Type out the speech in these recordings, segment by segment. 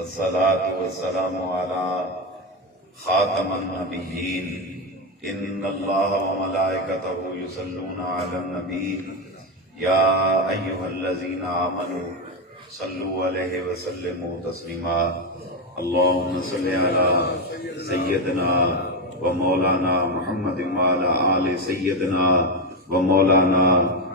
والصلاة والسلام على خاتم النبيين إن الله وملائكته يصلون على النبي يا أيها الذين آمنوا صلوا عليه وسلموا تسليما اللهم صل على سيدنا ومولانا محمد وعلى آل سيدنا ومولانا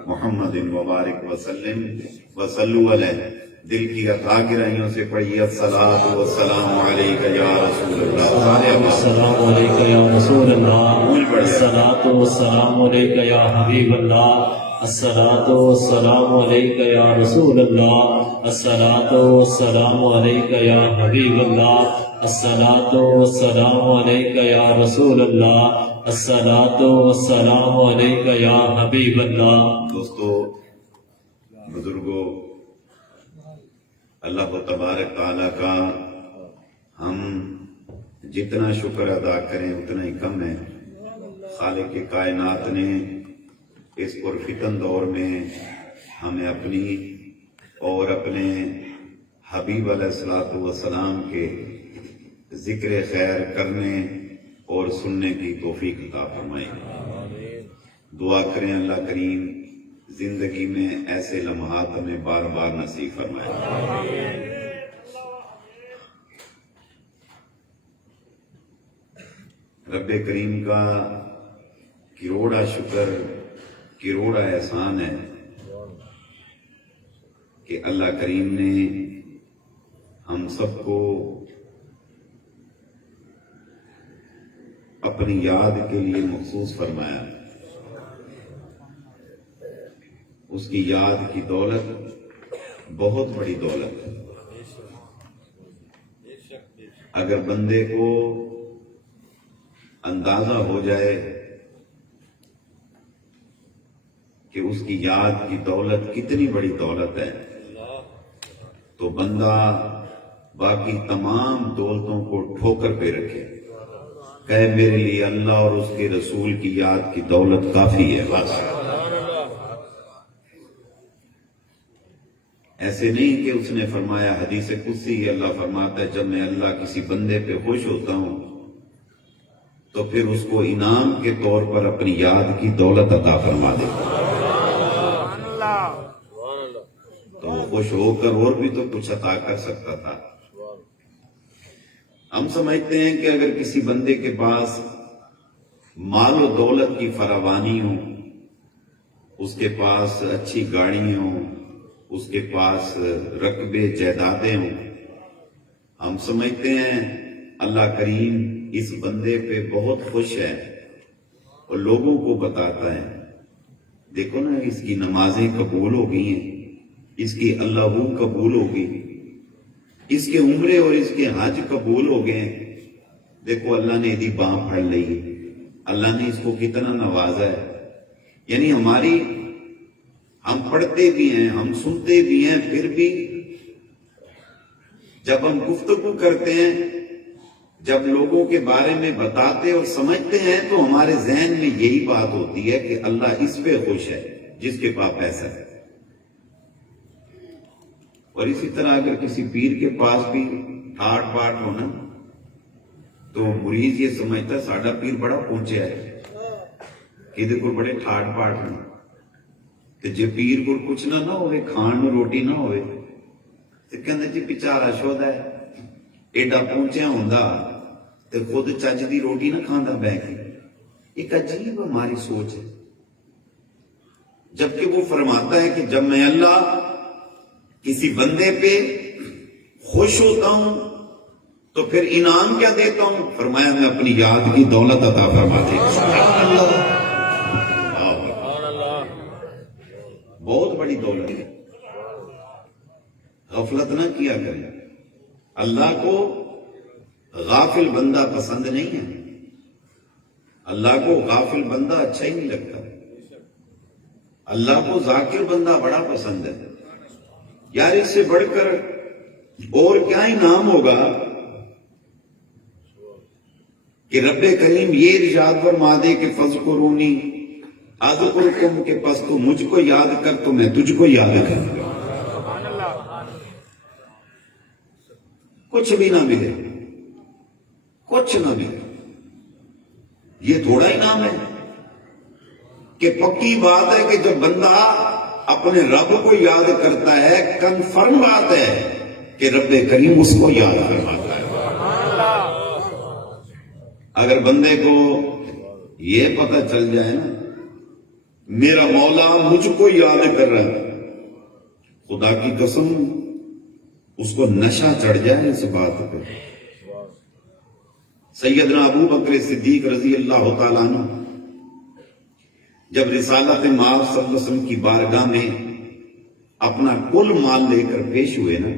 محمد وبارک وسلم وصلوا علیہ. دل کی عطا گرائیوں سے پڑھیے الصلاۃ والسلام علیک یا رسول اللہ. السلام علیکم یا رسول اللہ، الصلاۃ والسلام علیک یا حبیب اللہ، الصلاۃ والسلام علیک یا رسول اللہ، الصلاۃ والسلام علیک یا حبیب اللہ، الصلاۃ والسلام علیک یا رسول اللہ، الصلاۃ والسلام علیک یا حبیب اللہ. دوستو، بزرگوں، اللہ تبارک تعالیٰ کا ہم جتنا شکر ادا کریں اتنا ہی کم ہے. خالق کائنات نے اس پرفتن دور میں ہمیں اپنی اور اپنے حبیب علیہ الصلوۃ والسلام کے ذکر خیر کرنے اور سننے کی توفیق عطا فرمائے. دعا کریں اللہ کریم زندگی میں ایسے لمحات ہمیں بار بار نصیب فرمائے. رب کریم کا کروڑا شکر، کروڑا احسان ہے کہ اللہ کریم نے ہم سب کو اپنی یاد کے لیے مخصوص فرمایا. اس کی یاد کی دولت بہت بڑی دولت ہے. اگر بندے کو اندازہ ہو جائے کہ اس کی یاد کی دولت کتنی بڑی دولت ہے تو بندہ باقی تمام دولتوں کو ٹھوکر پہ رکھے، کہے میرے لیے اللہ اور اس کے رسول کی یاد کی دولت کافی ہے. بس ایسے نہیں کہ اس نے فرمایا، حدیث قدسی اللہ فرماتا ہے جب میں اللہ کسی بندے پہ خوش ہوتا ہوں تو پھر اس کو انعام کے طور پر اپنی یاد کی دولت عطا فرما دیتا ہوں. تو خوش ہو کر اور بھی تو کچھ عطا کر سکتا تھا. ہم سمجھتے ہیں کہ اگر کسی بندے کے پاس مال و دولت کی فراوانی ہو، اس کے پاس اچھی گاڑی ہوں، اس کے پاس رقبے جائیدادیں ہوں، ہم سمجھتے ہیں اللہ کریم اس بندے پہ بہت خوش ہے اور لوگوں کو بتاتا ہے دیکھو نا اس کی نمازیں قبول ہو گئی ہیں، اس کی اللہ قبول ہو گئی، اس کے عمرے اور اس کے حج قبول ہو گئے ہیں، دیکھو اللہ نے دی باں پھڑ لی ہے، اللہ نے اس کو کتنا نوازا ہے. یعنی ہم پڑھتے بھی ہیں، ہم سنتے بھی ہیں، پھر بھی جب ہم گفتگو کرتے ہیں، جب لوگوں کے بارے میں بتاتے اور سمجھتے ہیں تو ہمارے ذہن میں یہی بات ہوتی ہے کہ اللہ اس پہ خوش ہے جس کے پاس پیسہ ہے. اور اسی طرح اگر کسی پیر کے پاس بھی ٹھاٹ پاٹ ہونا تو مریض یہ سمجھتا ہے ساڈا پیر بڑا پہنچا ہے کہ کو بڑے ٹھاٹ پاٹ ہیں. کہ جے پیر کو کچھ نہ ہوئے، کھان نو روٹی نہ ہوئے تو کہندے جی بیچارہ شودا ہے، ایڈا پہنچیا ہوندا تے خود چج دی روٹی نہ کھاندا بیٹھ کے. ایک عجیب ہماری سوچ ہے. جبکہ وہ فرماتا ہے کہ جب میں اللہ کسی بندے پہ خوش ہوتا ہوں تو پھر انعام کیا دیتا ہوں؟ فرمایا میں اپنی یاد کی دولت عطا فرما دیتا ہوں. بہت بڑی دولت ہے. غفلت نہ کیا کریں. اللہ کو غافل بندہ پسند نہیں ہے. اللہ کو غافل بندہ اچھا ہی نہیں لگتا. اللہ کو ذاکر بندہ بڑا پسند ہے. یار اس سے بڑھ کر اور کیا انعام ہوگا کہ رب کریم یہ ارشاد فرما دے کہ فذکرونی اذکرکم، کے پس تو مجھ کو یاد کر تو میں تجھ کو یاد کروں گا. کچھ بھی نہ ملے، کچھ نہ ملے، یہ تھوڑا ہی نام ہے کہ پکی بات ہے کہ جب بندہ اپنے رب کو یاد کرتا ہے، کنفرم بات ہے کہ رب کریم اس کو یاد فرماتا ہے۔ اگر بندے کو یہ پتہ چل جائے نا میرا مولا مجھ کو یاد کر رہا ہے، خدا کی قسم اس کو نشہ چڑھ جائے اس بات پہ۔ سیدنا ابو بکر صدیق رضی اللہ تعالیٰ عنہ جب رسالت مآب صلی اللہ علیہ وسلم کی بارگاہ میں اپنا کل مال لے کر پیش ہوئے نا،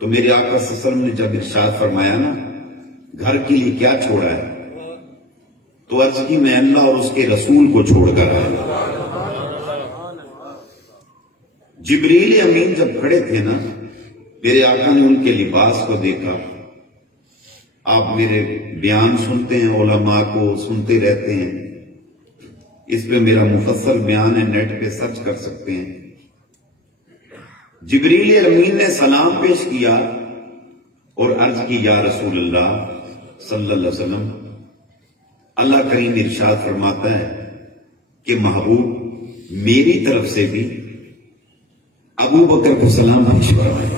تو میرے آقا صلی اللہ علیہ وسلم نے جب ارشاد فرمایا نا گھر کے لیے کیا چھوڑا ہے، تو عرض کی میں اللہ اور اس کے رسول کو چھوڑ کر آیا۔ جبریل امین جب کھڑے تھے نا، میرے آقا نے ان کے لباس کو دیکھا۔ آپ میرے بیان سنتے ہیں، علماء کو سنتے رہتے ہیں، اس پہ میرا مفصل بیان ہے، نیٹ پہ سرچ کر سکتے ہیں۔ جبریل امین نے سلام پیش کیا اور عرض کی یا رسول اللہ صلی اللہ علیہ وسلم، اللہ کریم ارشاد فرماتا ہے کہ محبوب میری طرف سے بھی ابو بکر کو سلام پیش فرمائے۔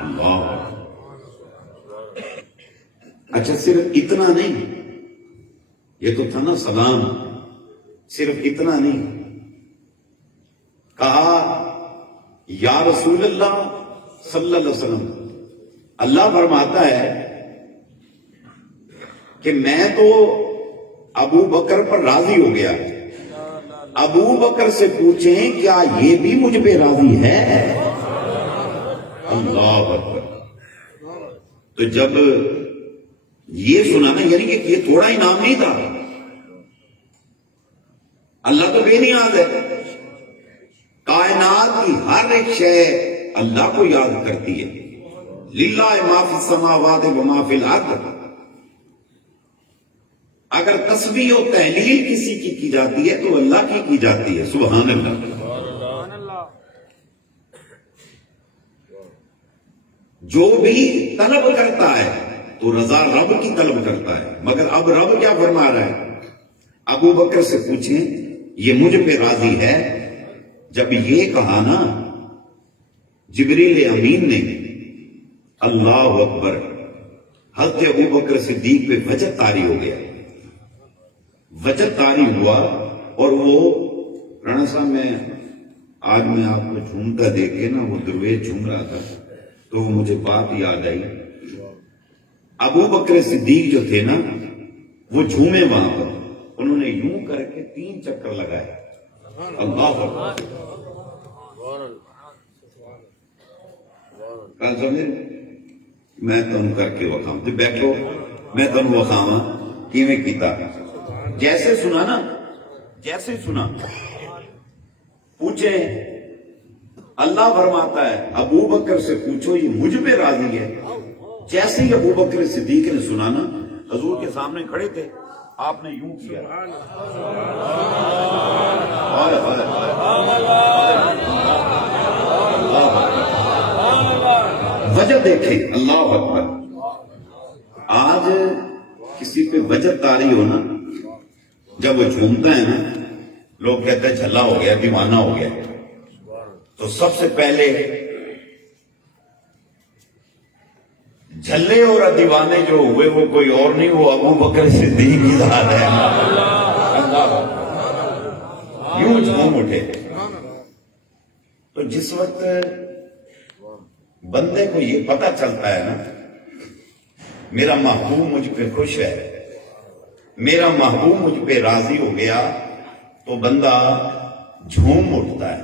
اللہ، اچھا صرف اتنا نہیں، یہ تو تھا نا سلام، صرف اتنا نہیں، کہا یا رسول اللہ صلی اللہ علیہ وسلم، اللہ فرماتا ہے کہ میں تو ابو بکر پر راضی ہو گیا، ابو بکر سے پوچھیں کیا یہ بھی مجھ پہ راضی ہے؟ اللہ اکبر۔ تو جب یہ سنا نا، یعنی کہ یہ تھوڑا ہی نام نہیں تھا، اللہ تو بے نیاز ہے، کائنات کی ہر ایک شے اللہ کو یاد کرتی ہے۔ للہ ما فی السماوات و ما فی الارض۔ اگر تسبیح و تحلیل کسی کی جاتی ہے تو اللہ کی جاتی ہے، سبحان اللہ۔ جو بھی طلب کرتا ہے تو رضا رب کی طلب کرتا ہے، مگر اب رب کیا فرما رہا ہے؟ ابو بکر سے پوچھیں یہ مجھ پہ راضی ہے۔ جب یہ کہا نا جبریل امین نے، اللہ اکبر، حضرت ابو بکر صدیق پہ وجد طاری ہو گیا، وجد طاری ہوا، اور وہ رانا صاحب میں آج میں آپ کو جھومتا دیکھ کے نا وہ درویش جھوم رہا تھا تو وہ مجھے بات یاد آئی۔ ابو بکر صدیق جو تھے نا وہ جھومے وہاں پر، انہوں نے یوں کر کے 3 چکر لگائے، اللہ اکبر۔ کل سمجھے میں تم کر کے وکھاؤں، تو بیٹھو میں تم وکھاواں کیویں کیتا۔ جیسے سنا نا، جیسے سنا پوچھیں، اللہ فرماتا ہے ابو بکر سے پوچھو یہ مجھ پہ راضی ہے۔ جیسے ہی ابو بکر صدیق نے سنا نا، حضور کے سامنے کھڑے تھے، آپ نے یوں کیا، وجہ دیکھیں، اللہ اکبر۔ آج کسی پہ وجہ طاری ہونا، جب وہ جھومتا ہے نا لوگ کہتے ہیں جھلا ہو گیا، دیوانہ ہو گیا، تو سب سے پہلے جھلے اور دیوانے جو ہوئے وہ کوئی اور نہیں، وہ ابو بکر صدیق کی ذات ہے۔ یوں جھوم اٹھے۔ تو جس وقت بندے کو یہ پتہ چلتا ہے نا میرا محبوب مجھ پہ خوش ہے، میرا محبوب مجھ پہ راضی ہو گیا، تو بندہ جھوم اٹھتا ہے۔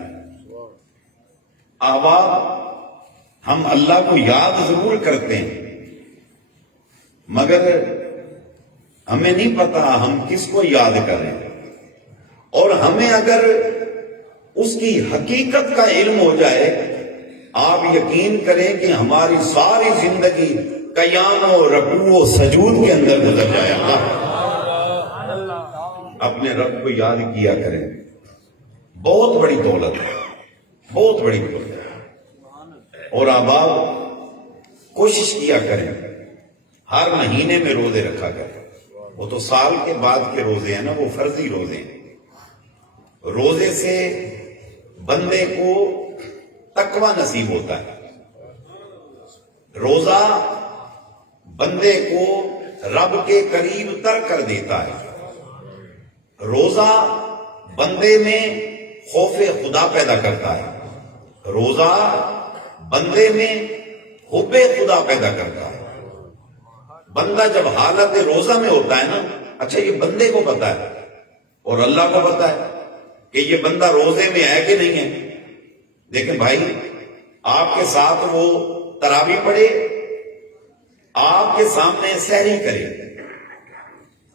آبا ہم اللہ کو یاد ضرور کرتے ہیں، مگر ہمیں نہیں پتا ہم کس کو یاد کریں، اور ہمیں اگر اس کی حقیقت کا علم ہو جائے، آپ یقین کریں کہ ہماری ساری زندگی قیام و رکوع و سجود کے اندر گزر جائے۔ اپنے رب کو یاد کیا کریں، بہت بڑی دولت ہے، بہت بڑی دولت ہے۔ اور احباب کوشش کیا کریں ہر مہینے میں روزے رکھا کریں. وہ تو سال کے بعد کے روزے ہیں نا، وہ فرضی روزے ہیں. روزے سے بندے کو تقوی نصیب ہوتا ہے. روزہ بندے کو رب کے قریب تر کر دیتا ہے. روزہ بندے میں خوف خدا پیدا کرتا ہے. روزہ بندے میں حب خدا پیدا کرتا ہے. بندہ جب حالت روزہ میں ہوتا ہے نا، اچھا یہ بندے کو پتا ہے اور اللہ کو پتا ہے کہ یہ بندہ روزے میں ہے کہ نہیں ہے. دیکھیں بھائی، آپ کے ساتھ وہ تراویح پڑھے، آپ کے سامنے سحری کرے،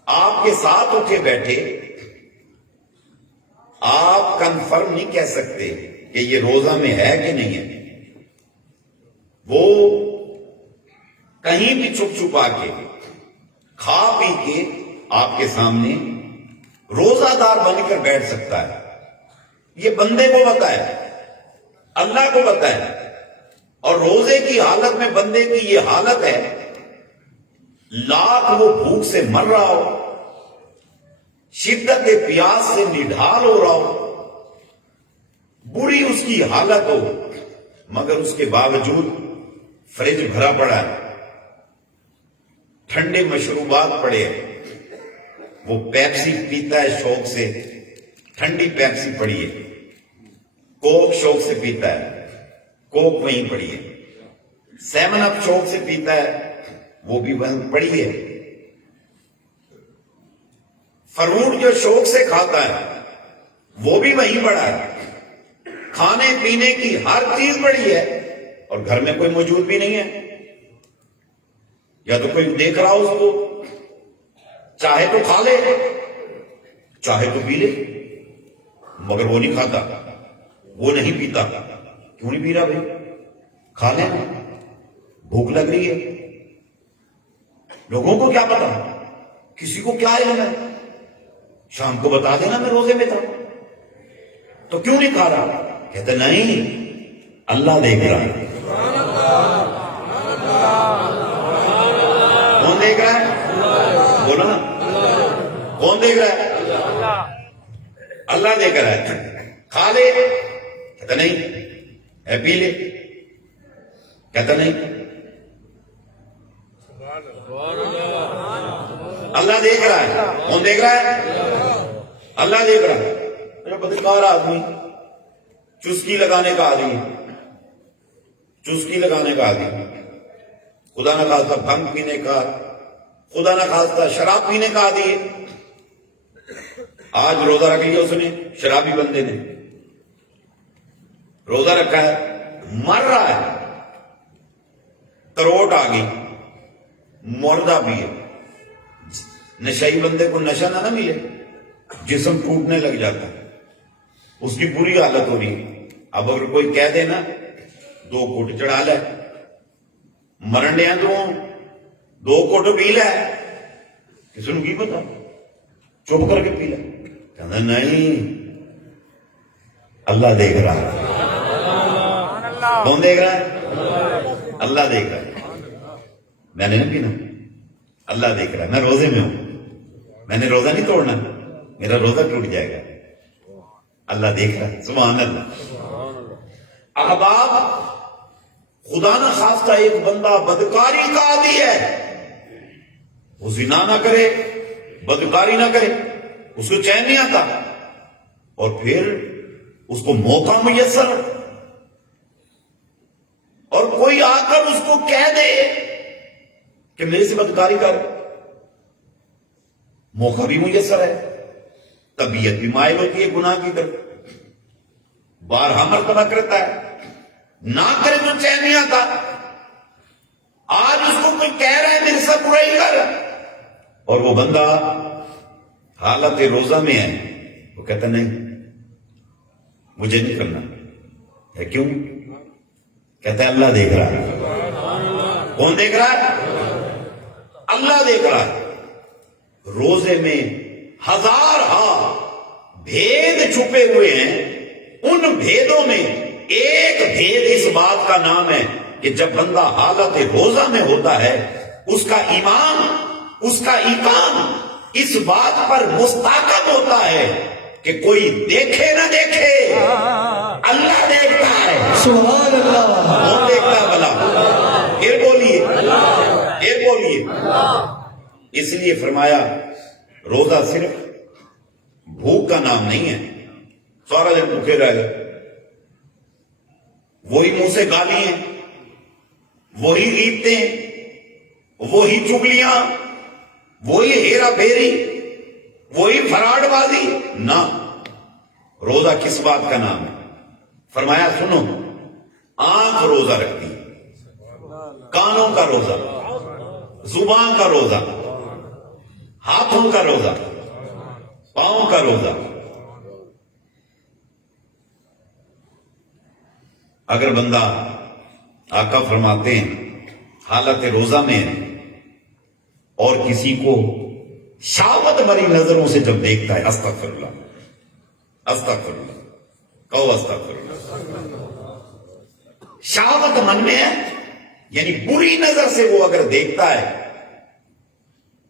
آپ کے ساتھ اٹھے بیٹھے، آپ کنفرم نہیں کہہ سکتے کہ یہ روزہ میں ہے کہ نہیں ہے. وہ کہیں بھی چھپ چھپا کے کھا پی کے آپ کے سامنے روزہ دار بن کر بیٹھ سکتا ہے. یہ بندے کو پتا ہے، اللہ کو پتا ہے. اور روزے کی حالت میں بندے کی یہ حالت ہے، لاکھ وہ بھوک سے مر رہا ہو، شدت پیاس سے نڈھال ہو رہا ہو، بری اس کی حالت ہو، مگر اس کے باوجود فریج بھرا پڑا ہے، ٹھنڈے مشروبات پڑے ہیں، وہ پیپسی پیتا ہے شوق سے، ٹھنڈی پیپسی پڑی ہے. کوک شوق سے پیتا ہے، کوک وہیں پڑی ہے. سیون اپ شوق سے پیتا ہے، وہ بھی وہیں پڑی ہے. فروٹ جو شوق سے کھاتا ہے وہ بھی وہیں پڑا ہے. کھانے پینے کی ہر چیز پڑی ہے اور گھر میں کوئی موجود بھی نہیں ہے. یا تو کوئی دیکھ رہا ہو اس کو، چاہے تو کھا لے چاہے تو پی لے، مگر وہ نہیں کھاتا، وہ نہیں پیتا. کیوں نہیں پی رہا بھائی؟ کھا لیں، بھوک لگ رہی ہے. لوگوں کو کیا پتا، کسی کو کیا علم ہے؟ شام کو بتا دینا میں روزے میں تھا. تو کیوں نہیں کھا رہا؟ کہتے نہیں، اللہ دیکھ رہا ہے. کون دیکھ رہا ہے؟ بولا نا، کون دیکھ رہا ہے؟ اللہ دیکھ رہا ہے. کھا لے، کہتا نہیں. ہے پی لے، کہتا نہیں. اللہ دیکھ رہا ہے. کون دیکھ رہا ہے؟ اللہ دیکھ رہا ہے. بدکار آدمی، چسکی لگانے کا آدمی، چسکی لگانے کا آدمی، خدا نہ خواستہ بھنگ پینے کا، خدا نہ خواستہ شراب پینے کا آدمی. آج روزہ رکھ لیا اس نے، شرابی بندے نے روزہ رکھا ہے، مر رہا ہے، تروٹ آ گئی، مردہ بھی ہے. نشئی بندے کو نشہ نہ ملے، جسم ٹوٹنے لگ جاتا ہے، اس کی بری حالت ہو رہی ہے. اب اگر کوئی کہہ دے نا 2 گھٹ چڑھا لے، مرن دیا تو 2 گھٹ پی لے، کسی نے کی پتا، چپ کر کے پی لے. کہنا نہیں، اللہ دیکھ رہا ہے. کون دیکھ رہا ہے؟ اللہ دیکھ رہا ہے. میں نے نہیں پینا، اللہ دیکھ رہا ہے. میں روزے میں ہوں، میں نے روزہ نہیں توڑنا، میرا روزہ ٹوٹ جائے گا. اللہ دیکھ رہا ہے. سبحان اللہ. احباب، خدا نہ خواستہ ایک بندہ بدکاری کا عادی ہے، وہ زنا نہ کرے، بدکاری نہ کرے، اس کو چین نہیں آتا، اور پھر اس کو موقع میسر ہو اور کوئی آ کر اس کو کہہ دے کہ میرے سے بدکاری کر، موقع بھی میسر ہے، طبیعت بھی مائل ہوتی ہے گناہ کی طرف، بارہا مرتبہ کرتا ہے، نہ کرے تو چین نہیں آتا. آج اس کو کوئی کہہ رہا ہے میرے ساتھ برائی کر، اور وہ بندہ حالت روزہ میں ہے، وہ کہتا نہیں مجھے نہیں کرنا ہے. کیوں؟ کہتا ہے اللہ دیکھ رہا ہے. کون دیکھ رہا ہے؟ اللہ دیکھ رہا ہے. روزے میں ہزار بھید چھپے ہوئے ہیں، ان بھیدوں میں ایک بھید اس بات کا نام ہے کہ جب بندہ حالت روزہ میں ہوتا ہے اس کا ایمان، اس کا ایمان اس بات پر مستحکم ہوتا ہے کہ کوئی دیکھے نہ دیکھے اللہ دیکھتا ہے۔ سبحان اللہ۔ کون دیکھتا ہے بھلا؟ پھر بولیے، پھر بولیے۔ اس لیے فرمایا روزہ صرف بھوک کا نام نہیں ہے، سارا دن بھوکے رہ گئے، وہی منہ سے گالی ہیں، وہی غیبتیں، وہی چگلیاں، وہی ہیرا پھیری، وہی فراڈ بازی، نہ۔ روزہ کس بات کا نام ہے؟ فرمایا سنو، آنکھ روزہ رکھتی ہے، کانوں کا روزہ، زبان کا روزہ، ہاتھوں کا روزہ، پاؤں کا روزہ۔ اگر بندہ، آقا فرماتے ہیں، حالت روزہ میں ہے اور کسی کو شہوت بھری نظروں سے جب دیکھتا ہے، استغفر اللہ، استغفر اللہ، کہو استغفر اللہ۔ شہوت من میں ہے، یعنی بری نظر سے وہ اگر دیکھتا ہے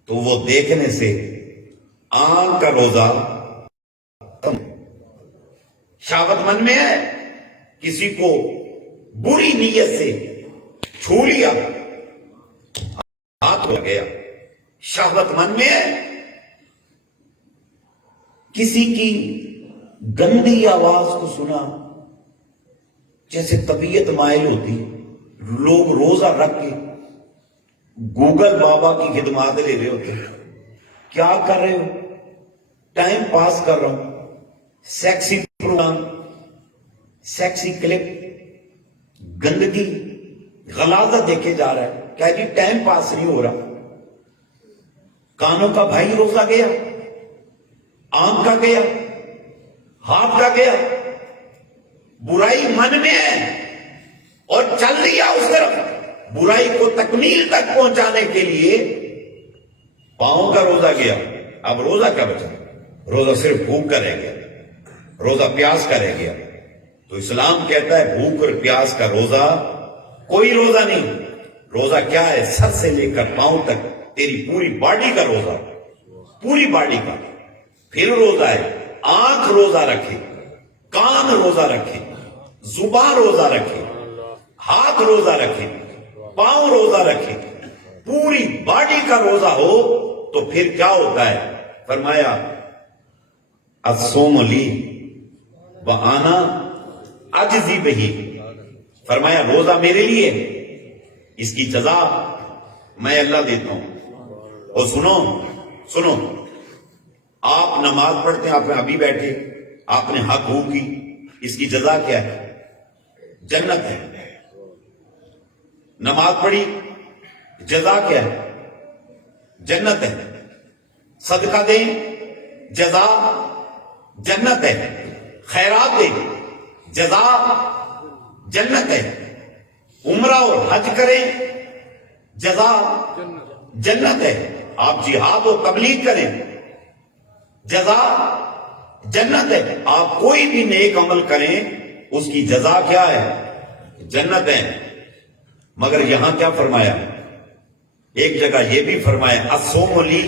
تو وہ دیکھنے سے آنکھ کا روزہ ختم۔ شہوت من میں ہے، کسی کو بری نیت سے چھو لیا، ہاتھ ہو گیا۔ شہوت من میں ہے، کسی کی گندی آواز کو سنا، جیسے طبیعت مائل ہوتی، لوگ روزہ رکھ کے گوگل بابا کی خدمات لے رہے ہوتے، کیا کر رہے ہو؟ ٹائم پاس کر رہا ہوں، سیکسی پروگرام، سیکسی کلپ، گندگی، غلاظت دیکھے جا رہا ہے، کیا جی ٹائم پاس نہیں ہو رہا؟ کانوں کا بھائی روزہ گیا، آنکھ کا گیا، ہاتھ کا گیا، برائی من میں ہے اور چل دیا اس طرف، برائی کو تکمیل تک پہنچانے کے لیے پاؤں کا روزہ گیا۔ اب روزہ کیا بچا؟ روزہ صرف بھوک کا رہ گیا، روزہ پیاس کا رہ گیا۔ تو اسلام کہتا ہے بھوک اور پیاس کا روزہ کوئی روزہ نہیں۔ روزہ کیا ہے؟ سر سے لے کر پاؤں تک تیری پوری باڈی کا روزہ، پوری باڈی کا۔ پھر روزہ ہے آنکھ روزہ رکھے، کان روزہ رکھے، زبان روزہ رکھے، ہاتھ روزہ رکھے، پاؤں روزہ رکھے، پوری باڈی کا روزہ ہو تو پھر کیا ہوتا ہے؟ فرمایا الصوم لی وانا اجزی بہی، فرمایا روزہ میرے لیے، اس کی جزا میں اللہ دیتا ہوں۔ اور سنو سنو، آپ نماز پڑھتے ہیں، آپ ابھی بیٹھے، آپ نے حق ہو کی، اس کی جزا کیا ہے؟ جنت ہے۔ نماز پڑھی، جزا کیا ہے؟ جنت ہے۔ صدقہ دیں، جزا جنت ہے۔ خیرات دیں، جزا جنت ہے۔ عمرہ اور حج کریں، جزا جنت ہے۔ آپ جہاد و تبلیغ کریں، جزا جنت ہے۔ آپ کوئی بھی نیک عمل کریں، اس کی جزا کیا ہے؟ جنت ہے۔ مگر یہاں کیا فرمایا؟ ایک جگہ یہ بھی فرمایا الصوم لی،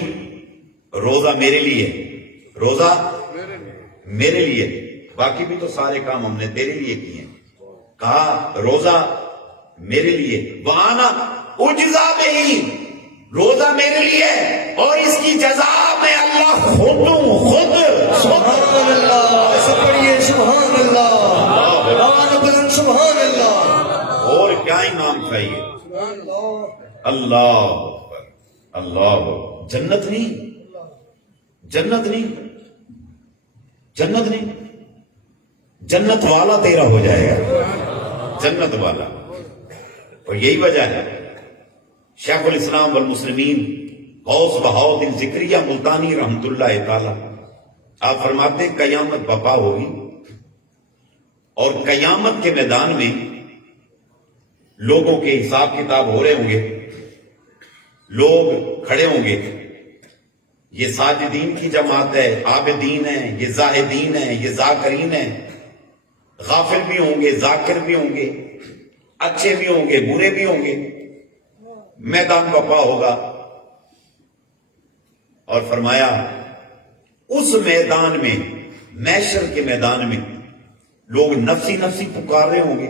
روزہ میرے لیے، روزہ میرے لیے، باقی بھی تو سارے کام ہم نے تیرے لیے کیے ہیں۔ کہا روزہ میرے لیے، وانا اجزا بہی، روزہ میرے لیے اور اس کی جزا میں اللہ خود ہوں، خود۔ سبحان اللہ، ایسا پڑھیے سبحان اللہ، آن بلند سبحان اللہ۔ اور کیا انعام چاہیے؟ اللہ اکبر، اللہ اکبر۔ جنت نہیں، جنت نہیں، جنت نہیں، جنت والا تیرا ہو جائے گا، جنت والا۔ اور یہی وجہ ہے شیخ الاسلام والمسلمین غوث بہاؤالدین ذکریہ ملتانی رحمت اللہ تعالی، آپ فرماتے ہیں قیامت برپا ہوگی اور قیامت کے میدان میں لوگوں کے حساب کتاب ہو رہے ہوں گے، لوگ کھڑے ہوں گے، یہ ساجدین کی جماعت ہے، عابدین ہے، یہ زاہدین ہے، یہ ذاکرین ہے، غافل بھی ہوں گے، ذاکر بھی ہوں گے، اچھے بھی ہوں گے، برے بھی ہوں گے، میدان وفا ہوگا۔ اور فرمایا اس میدان میں، محشر کے میدان میں، لوگ نفسی نفسی پکار رہے ہوں گے،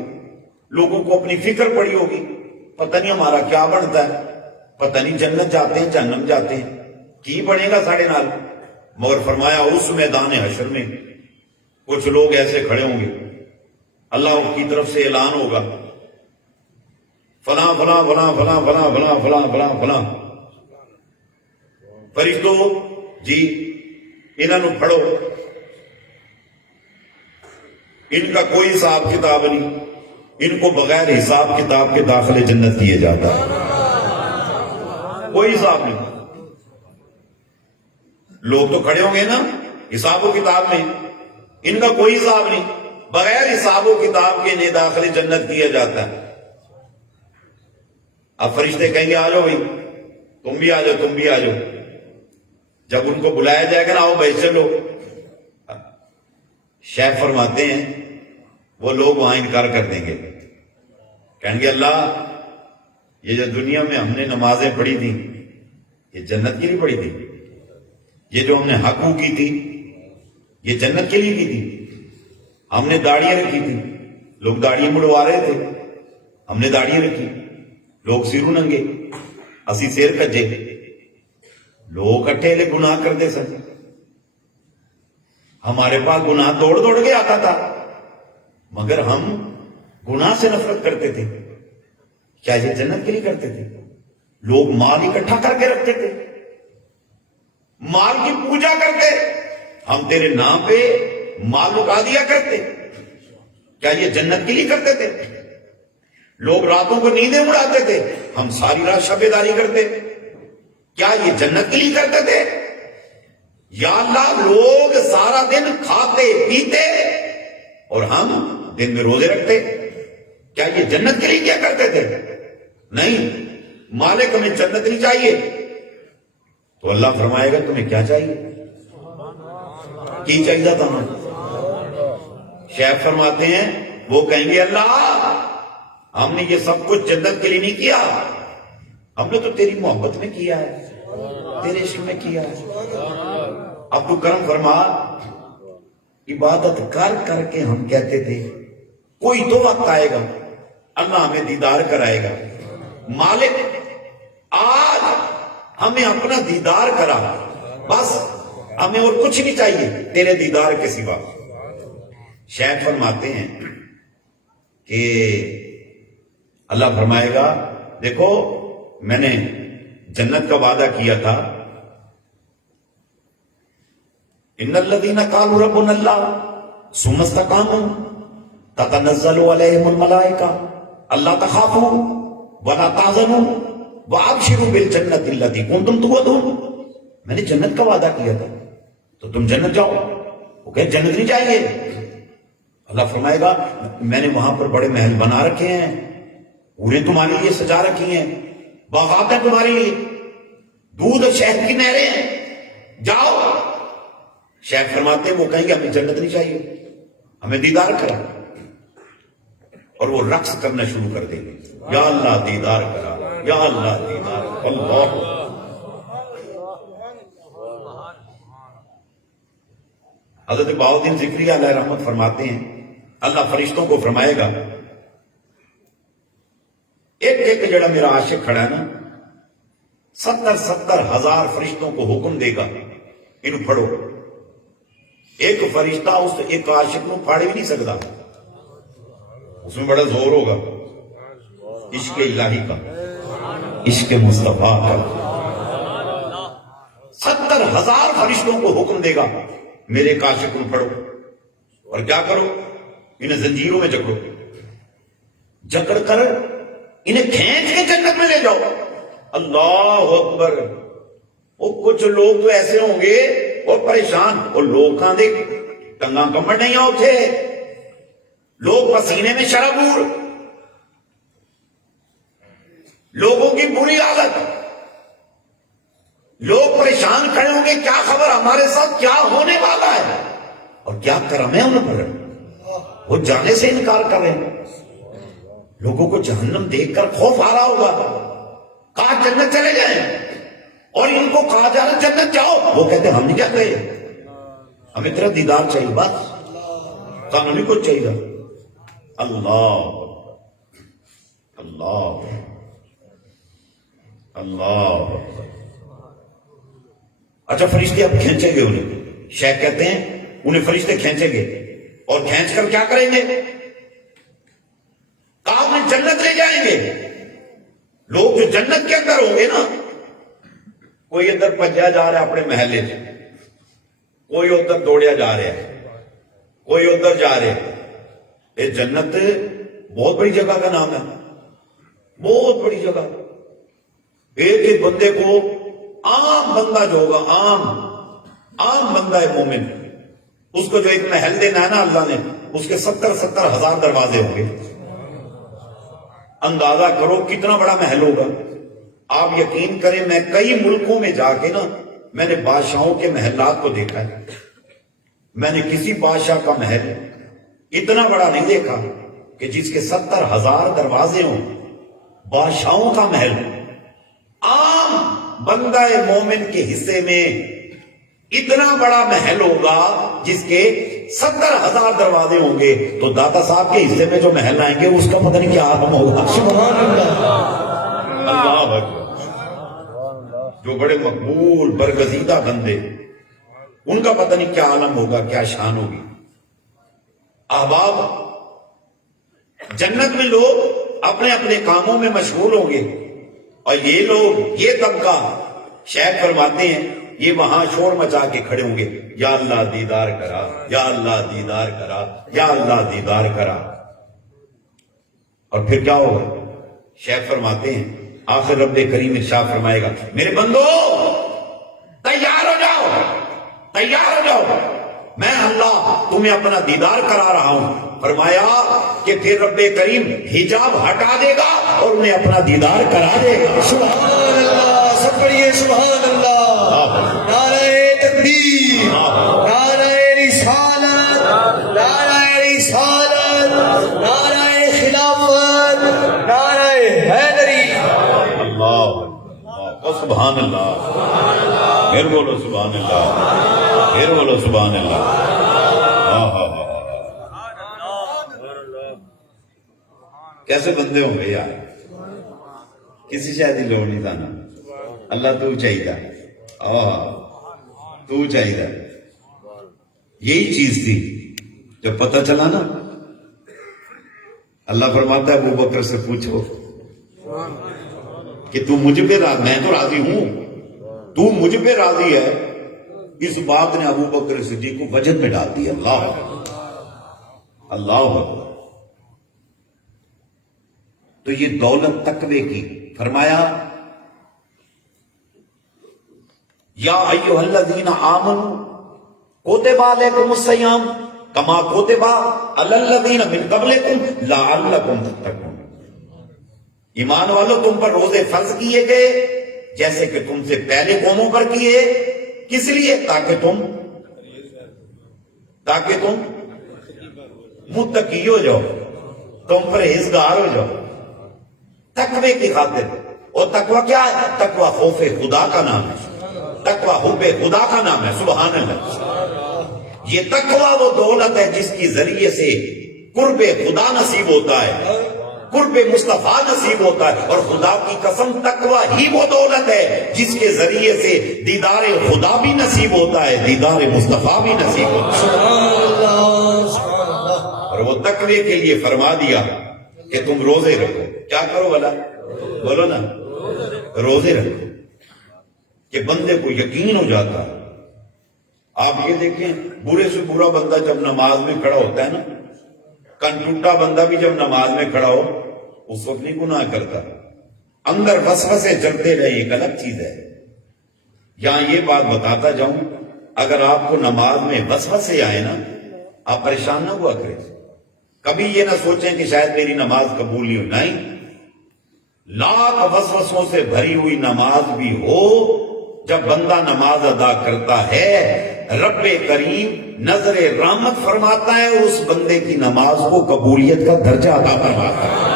لوگوں کو اپنی فکر پڑی ہوگی، پتہ نہیں ہمارا کیا بنتا ہے، پتہ نہیں جنت جاتے ہیں جہنم جاتے ہیں، کی بنے گا ساڑھے نال۔ مگر فرمایا اس میدان حشر میں کچھ لوگ ایسے کھڑے ہوں گے، اللہ کی طرف سے اعلان ہوگا، فلاں فلاں فلاں فلاں فلاں فلاں فلاں فلاں فلاں، فرشتوں جی انہوں پڑھو، ان کا کوئی حساب کتاب نہیں، ان کو بغیر حساب کتاب کے داخلے جنت کیے جاتا ہے، کوئی حساب نہیں۔ لوگ تو کھڑے ہوں گے نا حساب و کتاب میں، ان کا کوئی حساب نہیں، بغیر حساب و کتاب کے انہیں داخلے جنت کیا جاتا ہے۔ اب فرشتے کہیں گے آ جاؤ بھائی، تم بھی آ جاؤ، تم بھی آ جاؤ۔ جب ان کو بلایا جائے گا نا آؤ بھائی چلو، شیخ فرماتے ہیں وہ لوگ وہاں انکار کر دیں گے، کہیں گے اللہ یہ جو دنیا میں ہم نے نمازیں پڑھی تھی یہ جنت کے لیے پڑھی تھی، یہ جو ہم نے حق کی تھی یہ جنت کے لیے کی تھی، ہم نے داڑیاں رکھی تھی، لوگ داڑیاں مڑوا رہے تھے، ہم نے داڑیاں رکھی، لوگ سیرو ننگے، اسی سیر کجے، لوگ کٹھے لے گناہ کرتے سن، ہمارے پاس گناہ دوڑ دوڑ کے آتا تھا، مگر ہم گناہ سے نفرت کرتے تھے۔ کیا یہ جنت کے لیے کرتے تھے؟ لوگ مال اکٹھا کر کے رکھتے تھے، مال کی پوجا کرتے، ہم تیرے نام پہ مال لٹا دیا کرتے، کیا یہ جنت کے لیے کرتے تھے؟ لوگ راتوں کو نیندیں اڑاتے تھے، ہم ساری رات شب داری کرتے، کیا یہ جنت کے لیے کرتے تھے؟ یا اللہ لوگ سارا دن کھاتے پیتے اور ہم دن میں روزے رکھتے، کیا یہ جنت کے لیے کیا کرتے تھے؟ نہیں، مالک ہمیں جنت نہیں چاہیے۔ تو اللہ فرمائے گا تمہیں کیا چاہیے؟ کی چاہیے تھا ہمیں؟ شیخ فرماتے ہیں وہ کہیں گے اللہ ہم نے یہ سب کچھ جنت کے لیے نہیں کیا، ہم نے تو تیری محبت میں کیا ہے، تیرے عشق میں کیا ہے۔ اب تو کرم فرما، عبادت کر کر کے ہم کہتے تھے کوئی تو وقت آئے گا اللہ ہمیں دیدار کرائے گا، مالک آج ہمیں اپنا دیدار کرا، بس ہمیں اور کچھ نہیں چاہیے تیرے دیدار کے سوا۔ شیخ فرماتے ہیں کہ اللہ فرمائے گا دیکھو میں نے جنت کا وعدہ کیا تھا، ان الذین قالوا ربنا اللہ ثم استقاموا تتنزل علیہم الملائکہ الا تخافوا ولا تحزنوا وابشروا بالجنۃ التي کنتم توعدون۔ میں نے جنت کا وعدہ کیا تھا تو تم جنت جاؤ، وہ کہ جنت نہیں چاہیے۔ اللہ فرمائے گا میں نے وہاں پر بڑے محل بنا رکھے ہیں، پورے تمہارے لیے سجا رکھی ہیں، باغات ہیں تمہارے لیے، دودھ اور شہد کی نہریں ہیں، جاؤ۔ شیخ فرماتے ہیں وہ کہیں گے ہمیں جنت نہیں چاہیے، ہمیں دیدار کرا، اور وہ رقص کرنا شروع کر دیں گے، یا اللہ دیدار کرا، یا اللہ دیدار کرا، اللہ۔ حضرت بہاؤالدین ذکری علیہ رحمت فرماتے ہیں اللہ فرشتوں کو فرمائے گا ایک ایک جڑا میرا عاشق کھڑا ہے نا، 70 ہزار فرشتوں کو حکم دے گا انہوں پڑھو۔ ایک فرشتہ اس ایک عاشق کو پھاڑ بھی نہیں سکتا، اس میں بڑا زور ہوگا عشق الہی کا، عشق مصطفیٰ کا۔ 70 ہزار فرشتوں کو حکم دے گا میرے ایک عاشق کو پڑھو، اور کیا کرو؟ انہیں زنجیروں میں جکڑو، جکڑ کر انہیں کھینچ کے جنت میں لے جاؤ۔ اللہ اکبر۔ وہ کچھ لوگ تو ایسے ہوں گے وہ پریشان، اور لوگ کہاں دے ٹنگا کمر نہیں ہوتے، لوگ پسینے میں شرابور، لوگوں کی بری حالت، لوگ پریشان کھڑے ہوں گے کیا خبر ہمارے ساتھ کیا ہونے والا ہے، اور کیا کرم ہے ان پر۔ وہ جانے سے انکار کر رہے ہیں. لوگوں کو جہنم دیکھ کر خوف آ رہا ہوگا. کہا جنت چلے جائیں, اور ان کو کہا جا رہا جنت جاؤ, وہ کہتے ہیں ہم نہیں جاتے, ہمیں تیرا دیدار چاہیے, بس سانو نہیں کچھ چاہیے. اللہ اللہ اللہ. اچھا فرشتے اب کھینچیں گے انہیں, شیخ کہتے ہیں انہیں فرشتے کھینچیں گے, اور کھینچ کر کیا کریں گے؟ کہا میں جنت لے جائیں گے. لوگ جو جنت کے اندر ہوں گے نا, کوئی ادھر پجیا جا رہا ہے اپنے محلے سے, کوئی ادھر دوڑیا جا رہا ہے, کوئی ادھر جا رہے ہیں. یہ جنت بہت بڑی جگہ کا نام ہے, بہت بڑی جگہ. ایک ایک بندے کو, عام بندہ جو ہوگا, عام بندہ ہے مومن, اس کو جو ایک محل دینا ہے نا اللہ نے, اس کے 70,000 دروازے ہوں گے. اندازہ کرو کتنا بڑا محل ہوگا. آپ یقین کریں, میں کئی ملکوں میں جا کے نا, میں نے بادشاہوں کے محلات کو دیکھا ہے. میں نے کسی بادشاہ کا محل اتنا بڑا نہیں دیکھا کہ جس کے 70,000 دروازے ہوں. بادشاہوں کا محل, عام بندہ مومن کے حصے میں اتنا بڑا محل ہوگا جس کے 70,000 دروازے ہوں گے. تو داتا صاحب کے حصے میں جو محل آئیں گے اس کا پتہ نہیں کیا عالم ہوگا. سبحان اللہ, اللہ اکبر. جو بڑے مقبول برگزیدہ بندے, ان کا پتہ نہیں کیا عالم ہوگا, کیا شان ہوگی. احباب, جنت میں لوگ اپنے اپنے کاموں میں مشغول ہوں گے, اور یہ لوگ, یہ طبقہ, شیخ فرماتے ہیں یہ وہاں شور مچا کے کھڑے ہوں گے, یا اللہ دیدار کرا, یا اللہ دیدار کرا, یا اللہ دیدار کرا. اور پھر کیا ہوگا؟ شیخ فرماتے ہیں آخر رب کریم ارشاد فرمائے گا, میرے بندو تیار ہو جاؤ, تیار ہو جاؤ, میں اللہ تمہیں اپنا دیدار کرا رہا ہوں. فرمایا کہ پھر رب کریم حجاب ہٹا دے گا اور انہیں اپنا دیدار کرا دے گا. سبحان اللہ, سب پڑھیے سبحان اللہ. نعرہ تکبیر, نعرہ رسالت, نعرہ رسالت, نعرہ خلافت, نعرہ حیدری. اللہ, سبحان اللہ, پھر بولو سبحان اللہ, پھر بولو سبحان اللہ. کیسے بندے ہوں گے یار, کسی شاید ہی لوگ نہیں تھا نا, اللہ تو چاہیے, تو چاہیے. یہی چیز تھی جب پتہ چلا نا, اللہ فرماتا ہے ابو بکر سے پوچھو کہ تو مجھ پہ راضی, میں تو راضی ہوں, تو مجھ پہ راضی ہے. اس بات نے ابو بکر صدیق کو وجد میں ڈال دیا. اللہ اللہ. تو یہ دولت تقوی کی. فرمایا یا ایھا الذین آمنوا کتب علیکم الصیام کما کتب علی الذین من قبلکم لعلکم تتقون. ایمان والو تم پر روزے فرض کیے گئے جیسے کہ تم سے پہلے قوموں پر کیے. کس لیے؟ تاکہ تم متقی ہو جاؤ, تم پرہیزگار ہو جاؤ. تقوی کی خاطر. اور تقوی کیا ہے؟ تقوی خوف خدا کا نام ہے, تقوی حب خدا کا نام ہے. سبحان اللہ. یہ تقوی وہ دولت ہے جس کی ذریعے سے قرب خدا نصیب ہوتا ہے, قرب مصطفیٰ نصیب ہوتا ہے. اور خدا کی قسم تقوی ہی وہ دولت ہے جس کے ذریعے سے دیدار خدا بھی نصیب ہوتا ہے, دیدار مصطفیٰ بھی نصیب ہوتا ہے. اور وہ تقوی کے لیے فرما دیا کہ تم روزے رکھو. کیا کرو بھلا, بولو نا, روزے رکھو. کہ بندے کو یقین ہو جاتا. آپ یہ دیکھیں, برے سے برا بندہ جب نماز میں کھڑا ہوتا ہے نا, کنٹوٹا بندہ بھی جب نماز میں کھڑا ہو اس وقت نہیں گناہ کرتا. اندر وسوسے چلتے رہے ایک الگ چیز ہے. یہاں یہ بات بتاتا جاؤں, اگر آپ کو نماز میں وسوسے آئے نا, آپ پریشان نہ ہوا کریں. کبھی یہ نہ سوچیں کہ شاید میری نماز قبول نہیں ہو. نہیں, لاکھ وسوسوں سے بھری ہوئی نماز بھی ہو, جب بندہ نماز ادا کرتا ہے رب کریم نظر رحمت فرماتا ہے اور اس بندے کی نماز کو قبولیت کا درجہ عطا فرماتا ہے.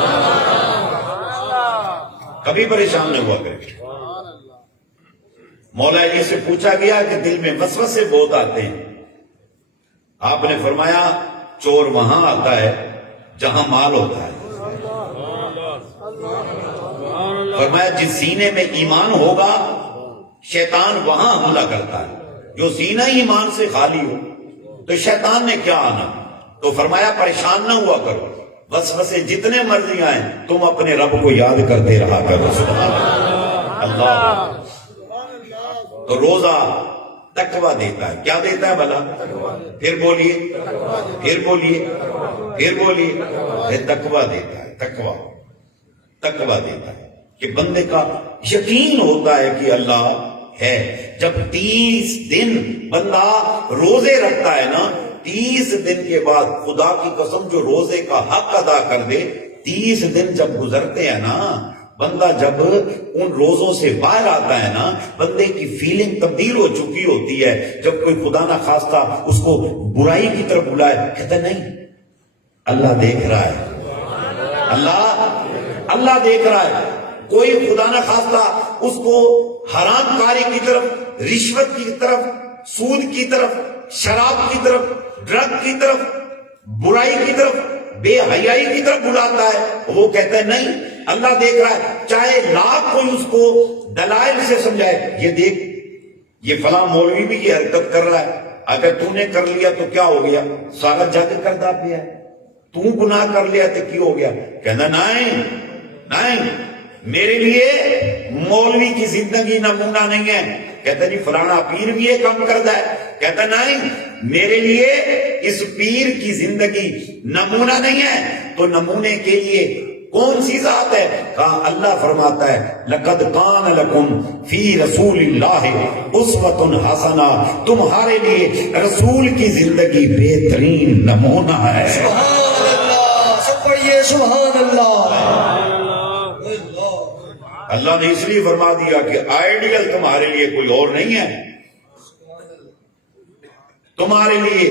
کبھی پریشان نہ ہوا کرے. مولا علی سے پوچھا گیا کہ دل میں وسوسے بہت آتے ہیں. آپ نے فرمایا چور وہاں آتا ہے جہاں مال ہوتا ہے. فرمایا جس سینے میں ایمان ہوگا شیطان وہاں حملہ کرتا ہے. جو سینہ ایمان سے خالی ہو تو شیطان نے کیا آنا. تو فرمایا پریشان نہ ہوا کرو, وسوسے جتنے مرضی آئیں تم اپنے رب کو یاد کرتے رہا کرو. سبحان اللہ. تو روزہ تقویٰ دیتا ہے. کیا دیتا ہے بھلا؟ پھر بولیے, پھر بولیے, پھر بولیے. تقویٰ دیتا ہے. تقویٰ دیتا ہے کہ بندے کا یقین ہوتا ہے کہ اللہ ہے. جب 30 دن بندہ روزے رکھتا ہے نا, 30 دن کے بعد خدا کی قسم جو روزے کا حق ادا کر دے, 30 دن جب گزرتے ہیں نا, بندہ جب ان روزوں سے باہر آتا ہے نا, بندے کی فیلنگ تبدیل ہو چکی ہوتی ہے. جب کوئی خدا نہ خواستہ اس کو برائی کی طرف بلائے, کہتا ہے نہیں اللہ دیکھ رہا ہے, اللہ دیکھ رہا ہے. کوئی خدا نہ خواستہ اس کو حرام کاری کی طرف, رشوت کی طرف, سود کی طرف, شراب کی طرف, ڈرگ کی طرف, برائی کی طرف, بے حیائی کی طرف بلاتا ہے, وہ کہتا ہے نہیں اللہ دیکھ رہا ہے. چاہے لاکھ کوئی اس کو دلائل سے سمجھائے, یہ دیکھ یہ فلاں مولوی بھی یہ حرکت کر رہا ہے, اگر تو نے کر لیا تو کیا ہو گیا, سارا جگ کر دا پیا ہے. تو گناہ کر لیا تو کیا ہو گیا. کہنا نہیں میرے لیے مولوی کی زندگی نمونہ نہیں ہے. کہتا نہیں فلانا پیر بھی یہ کام کرتا ہے. کہتا نہیں میرے لیے اس پیر کی زندگی نمونہ نہیں ہے. تو نمونے کے لیے کون سی ذات ہے؟ کہا اللہ فرماتا ہے لقد کان لکم فی رسول اللہ اسوۃ حسنہ, تمہارے لیے رسول کی زندگی بہترین نمونہ ہے. سبحان اللہ. سب پڑھیے سبحان اللہ. اللہ نے اس لیے فرما دیا کہ آئیڈیل تمہارے لیے کوئی اور نہیں ہے. تمہارے لیے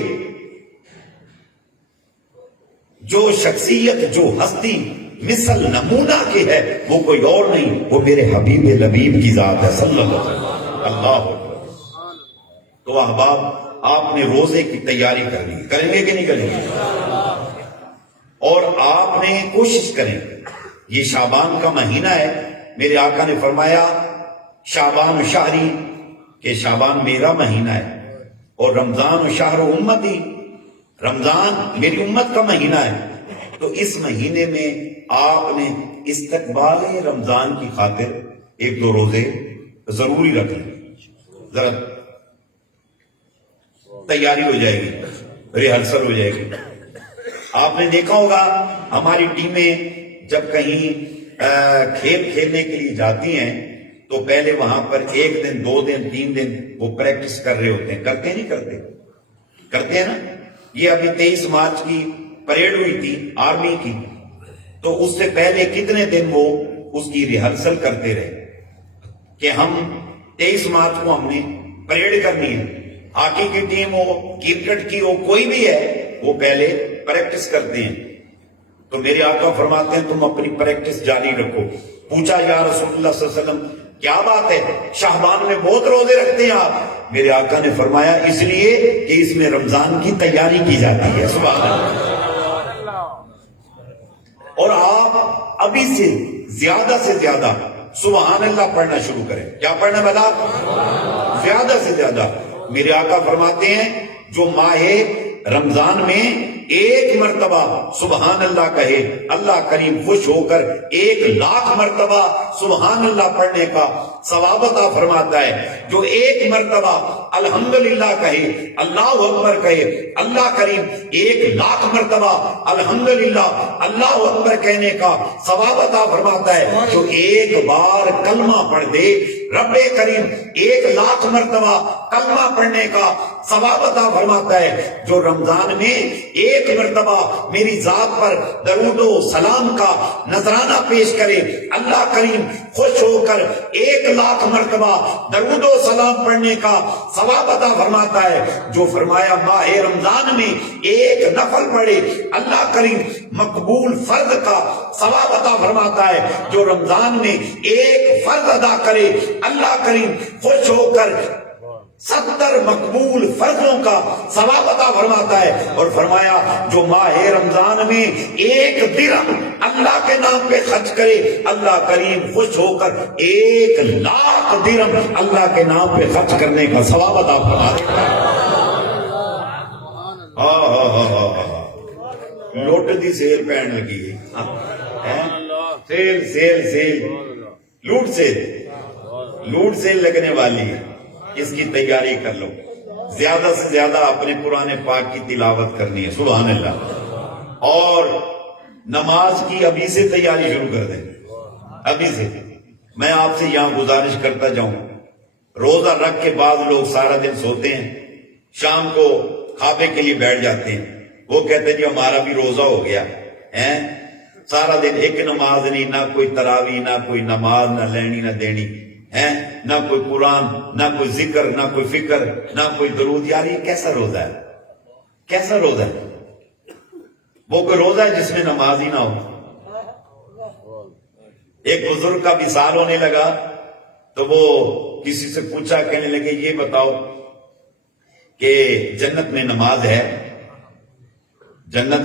جو شخصیت, جو ہستی مثل نمونہ کی ہے وہ کوئی اور نہیں, وہ میرے حبیب لبیب کی ذات ہے صلی اللہ علیہ وسلم. تو احباب آپ نے روزے کی تیاری کرنی, کریں گے کہ نہیں کریں گے؟ اور آپ نے کوشش کریں, یہ شعبان کا مہینہ ہے. میرے آقا نے فرمایا شعبان شہری, کہ شعبان میرا مہینہ ہے, اور رمضان شہر امتی, رمضان میری امت کا مہینہ ہے. تو اس مہینے میں آپ نے استقبال رمضان کی خاطر 1-2 روزے ضروری رکھ لیں. ذرا تیاری ہو جائے گی, ریہرسل ہو جائے گی. آپ نے دیکھا ہوگا ہماری ٹیمیں جب کہیں کھیل کھیلنے کے لیے جاتی ہیں تو پہلے وہاں پر 1 دن 2 دن 3 دن وہ پریکٹس کر رہے ہوتے ہیں. کرتے نہیں کرتے ہیں نا. یہ ابھی 23 مارچ کی پریڈ ہوئی تھی آرمی کی, تو اس سے پہلے کتنے دن وہ اس کی ریہرسل کرتے رہے کہ ہم 23 مارچ کو ہم نے پریڈ کرنی ہے. ہاکی کی ٹیم ہو, کرکٹ کی ہو, کوئی بھی ہے, وہ پہلے پریکٹس کرتے ہیں. تو میرے آقا فرماتے ہیں تم اپنی پریکٹس جاری رکھو. پوچھا یا رسول اللہ صلی اللہ علیہ وسلم کیا بات ہے, شعبان میں بہت روزے رکھتے ہیں آپ؟ میرے آقا نے فرمایا اس لیے کہ اس میں رمضان کی تیاری کی جاتی ہے. سبحان اللہ. اور آپ ابھی سے زیادہ سبحان اللہ پڑھنا شروع کریں. کیا پڑھنا بلا؟ زیادہ سے زیادہ. میرے آقا فرماتے ہیں جو ماہ رمضان میں 1 مرتبہ سبحان اللہ کہے, اللہ کریم خوش ہو کر 1,00,000 مرتبہ سبحان اللہ پڑھنے کا ثواب عطا فرماتا ہے. جو 1 مرتبہ الحمدللہ کہے, اللہ اکبر کہے, اللہ کریم 1,00,000 مرتبہ الحمدللہ اللہ اکبر کہنے کا ثواب عطا فرماتا ہے. جو 1 بار کلمہ پڑھ دے, رب کریم 1,00,000 مرتبہ کلمہ پڑھنے کا ثواب عطا فرماتا ہے. جو رمضان میں 1 ایک مرتبہ میری ذات پر درود و سلام کا نذرانہ پیش کرے، اللہ کریم خوش ہو کر 1,00,000 مرتبہ درود و سلام پڑھنے کا ثواب عطا فرماتا ہے۔ جو فرمایا ماہ رمضان میں ایک نفل پڑھے، اللہ کریم مقبول فرض کا ثواب عطا فرماتا ہے۔ جو رمضان میں ایک فرض ادا کرے، اللہ کریم خوش ہو کر 70 مقبول فرضوں کا ثواب عطا فرماتا ہے۔ اور فرمایا جو ماہ رمضان میں 1 درہم اللہ کے نام پہ خرچ کرے، اللہ کریم خوش ہو کر 1,00,000 درہم اللہ کے نام پہ خرچ کرنے کا ثواب عطا فرما دیتا ہے۔ لوٹ دی سیل پہن لگی ہے، سیل لوٹ سیل لگنے والی ہے، اس کی تیاری کر لو۔ زیادہ سے زیادہ اپنے قرآن پاک کی تلاوت کرنی ہے، سبحان اللہ۔ اور نماز کی ابھی سے تیاری شروع کر دیں، ابھی سے۔ میں آپ سے یہاں گزارش کرتا جاؤں، روزہ رکھ کے بعد لوگ سارا دن سوتے ہیں، شام کو کھابے کے لیے بیٹھ جاتے ہیں، وہ کہتے ہیں جی ہمارا بھی روزہ ہو گیا ہے، سارا دن ایک نماز نہیں، نہ کوئی تراویح، نہ کوئی نماز، نہ لینی نہ دینی ہے، نہ کوئی قرآن، نہ کوئی ذکر، نہ کوئی فکر، نہ کوئی درود۔ یار یہ کیسا روزہ ہے؟ کیسا روزہ ہے؟ وہ کوئی روزہ ہے جس میں نماز ہی نہ ہو؟ ایک بزرگ کا وصال ہونے لگا تو وہ کسی سے پوچھا، کہنے لگے یہ بتاؤ کہ جنت میں نماز ہے؟ جنت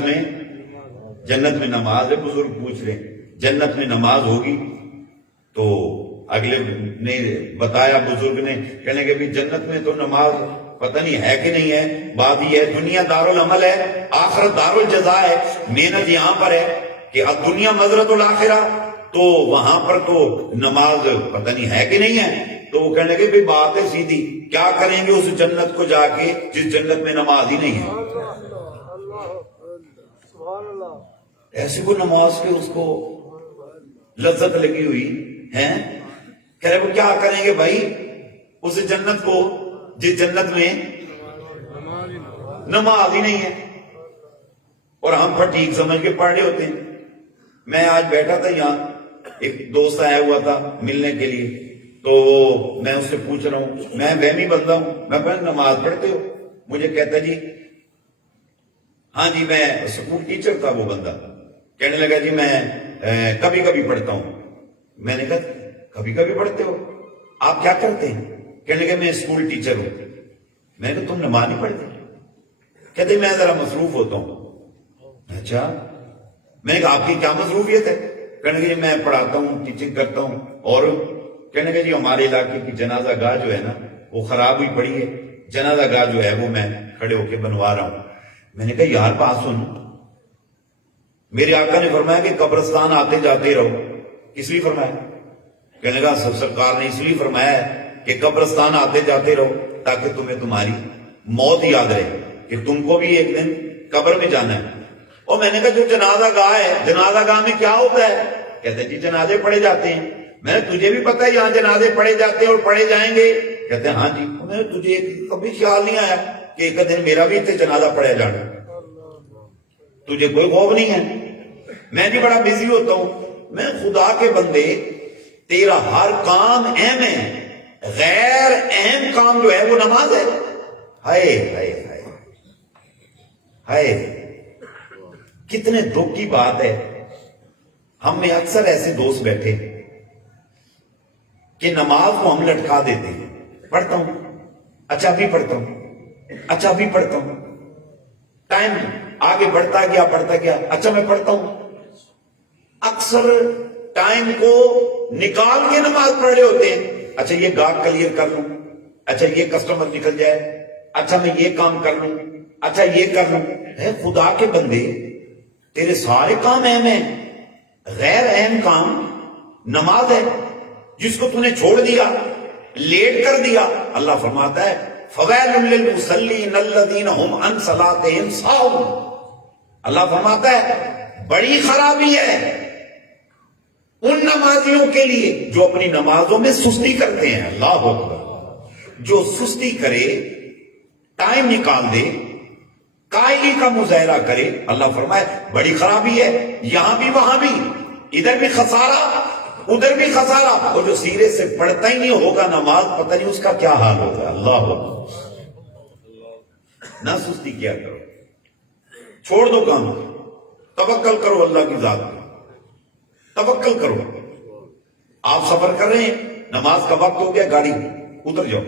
میں نماز ہے؟ بزرگ پوچھ رہے جنت میں نماز ہوگی؟ تو اگلے نے بتایا، بزرگ نے، کہنے کہ بھی جنت میں تو نماز پتہ نہیں ہے کہ نہیں ہے، بات یہ ہے دنیا دار العمل ہے، آخرت دار الجزا ہے، محنت یہاں پر ہے کہ اب دنیا مزرعۃ الآخرہ، تو وہاں پر تو نماز پتہ نہیں ہے کہ نہیں ہے۔ تو وہ کہنے کہ بات ہے سیدھی، کیا کریں گے اس جنت کو جا کے جس جنت میں نماز ہی نہیں ہے؟ ایسی کو نماز کے اس کو لذت لگی ہوئی ہے، کہہ رہے وہ کیا کریں گے بھائی اس جنت کو جس جنت میں نماز ہی نہیں ہے، اور ہم پر ٹھیک سمجھ کے پڑھ رہے ہوتے ہیں۔ میں آج بیٹھا تھا یہاں، ایک دوست آیا ہوا تھا ملنے کے لیے، تو میں اس سے پوچھ رہا ہوں، میں وہمی بندہ ہوں، میں کہا نماز پڑھتے ہو؟ مجھے کہتا جی ہاں جی، میں اسکول ٹیچر تھا وہ بندہ، کہنے لگا جی میں کبھی کبھی پڑھتا ہوں۔ میں نے کہا کبھی کبھی پڑھتے ہو؟ آپ کیا کرتے ہیں؟ کہنے لگا میں اسکول ٹیچر ہوں۔ میں نے کہا تم نماز نہیں پڑھتے؟ کہتے میں ذرا مصروف ہوتا ہوں۔ اچھا، میں نے کہا آپ کی کیا مصروفیت ہے؟ کہنے لگا جی میں پڑھاتا ہوں، ٹیچنگ کرتا ہوں۔ اور کہنے لگا جی ہمارے علاقے کی جنازہ گاہ جو ہے نا وہ خراب ہوئی پڑی ہے، جنازہ گاہ جو ہے وہ میں کھڑے ہو کے بنوا رہا ہوں۔ میں نے کہا یار بات سن، میرے آقا نے فرمایا کہ قبرستان آتے جاتے رہو، اس لیے فرمایا؟ کہنے لگا سرکار نے اس لیے فرمایا ہے کہ قبرستان آتے جاتے رہو تاکہ تمہیں تمہاری موت یاد رہے کہ تم کو بھی ایک دن قبر میں جانا ہے۔ اور میں نے کہا جو جنازہ گاہ ہے، جنازہ گاہ میں کیا ہوتا ہے؟ کہتے جی جنازے پڑھے جاتے ہیں۔ میں نے تجھے بھی پتا ہے یہاں جنازے پڑھے جاتے ہیں اور پڑھے جائیں گے؟ کہتے ہیں ہاں جی۔ میں نے تجھے کبھی خیال نہیں آیا کہ ایک دن میرا بھی اتنے جنازہ پڑھا جانا؟ تجھے کوئی خوف نہیں ہے؟ میں بھی بڑا بزی ہوتا ہوں۔ میں خدا کے بندے، تیرا ہر کام اہم ہے، غیر اہم کام جو ہے وہ نماز ہے۔ ہائے ہائے ہائے ہائے، کتنے دکھ کی بات ہے، ہم میں اکثر ایسے دوست بیٹھے کہ نماز کو ہم لٹکا دیتے ہیں، پڑھتا ہوں، اچھا بھی پڑھتا ہوں، اچھا بھی پڑھتا ہوں، ٹائم آگے بڑھتا گیا، اچھا میں پڑھتا ہوں۔ اکثر ٹائم کو نکال کے نماز پڑھ رہے ہوتے ہیں، اچھا یہ گاہک کلیئر کر لوں، اچھا یہ کسٹمر نکل جائے، اچھا میں یہ کام کر لوں، اچھا یہ کر لوں۔ اے خدا کے بندے، تیرے سارے کام اہم ہیں، غیر اہم کام نماز ہے جس کو تو نے چھوڑ دیا، لیٹ کر دیا۔ اللہ فرماتا ہے فَوَيْلٌ لِّلْمُصَلِّينَ الَّذِينَ هُمْ عَنْ صَلَاتِهِمْ سَاهُونَ۔ اللہ فرماتا ہے بڑی خرابی ہے ان نمازیوں کے لیے جو اپنی نمازوں میں سستی کرتے ہیں۔ اللہ اکبر، جو سستی کرے، ٹائم نکال دے، قائلی کا مظاہرہ کرے، اللہ فرمائے بڑی خرابی ہے، یہاں بھی وہاں بھی، ادھر بھی خسارہ ادھر بھی خسارہ۔ اور جو سیرے سے پڑھتا ہی نہیں ہوگا نماز، پتہ نہیں اس کا کیا حال ہوگا۔ اللہ اکبر۔ نہ سستی کیا کرو، چھوڑ دو کام، توکل کرو اللہ کی ذات پہ، توکل کرو۔ آپ سفر کر رہے ہیں، نماز کا وقت ہو گیا، گاڑی اتر جاؤ،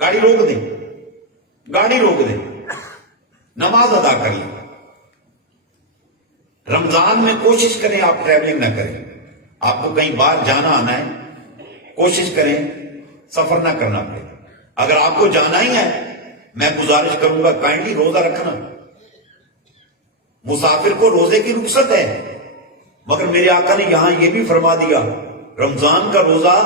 گاڑی روک دیں، گاڑی روک دیں، نماز ادا کر لیں۔ رمضان میں کوشش کریں آپ ٹریولنگ نہ کریں، آپ کو کہیں باہر جانا آنا ہے، کوشش کریں سفر نہ کرنا پڑے۔ اگر آپ کو جانا ہی ہے، میں گزارش کروں گا کائنڈلی روزہ رکھنا۔ مسافر کو روزے کی رخصت ہے، مگر میرے آقا نے یہاں یہ بھی فرما دیا، رمضان کا روزہ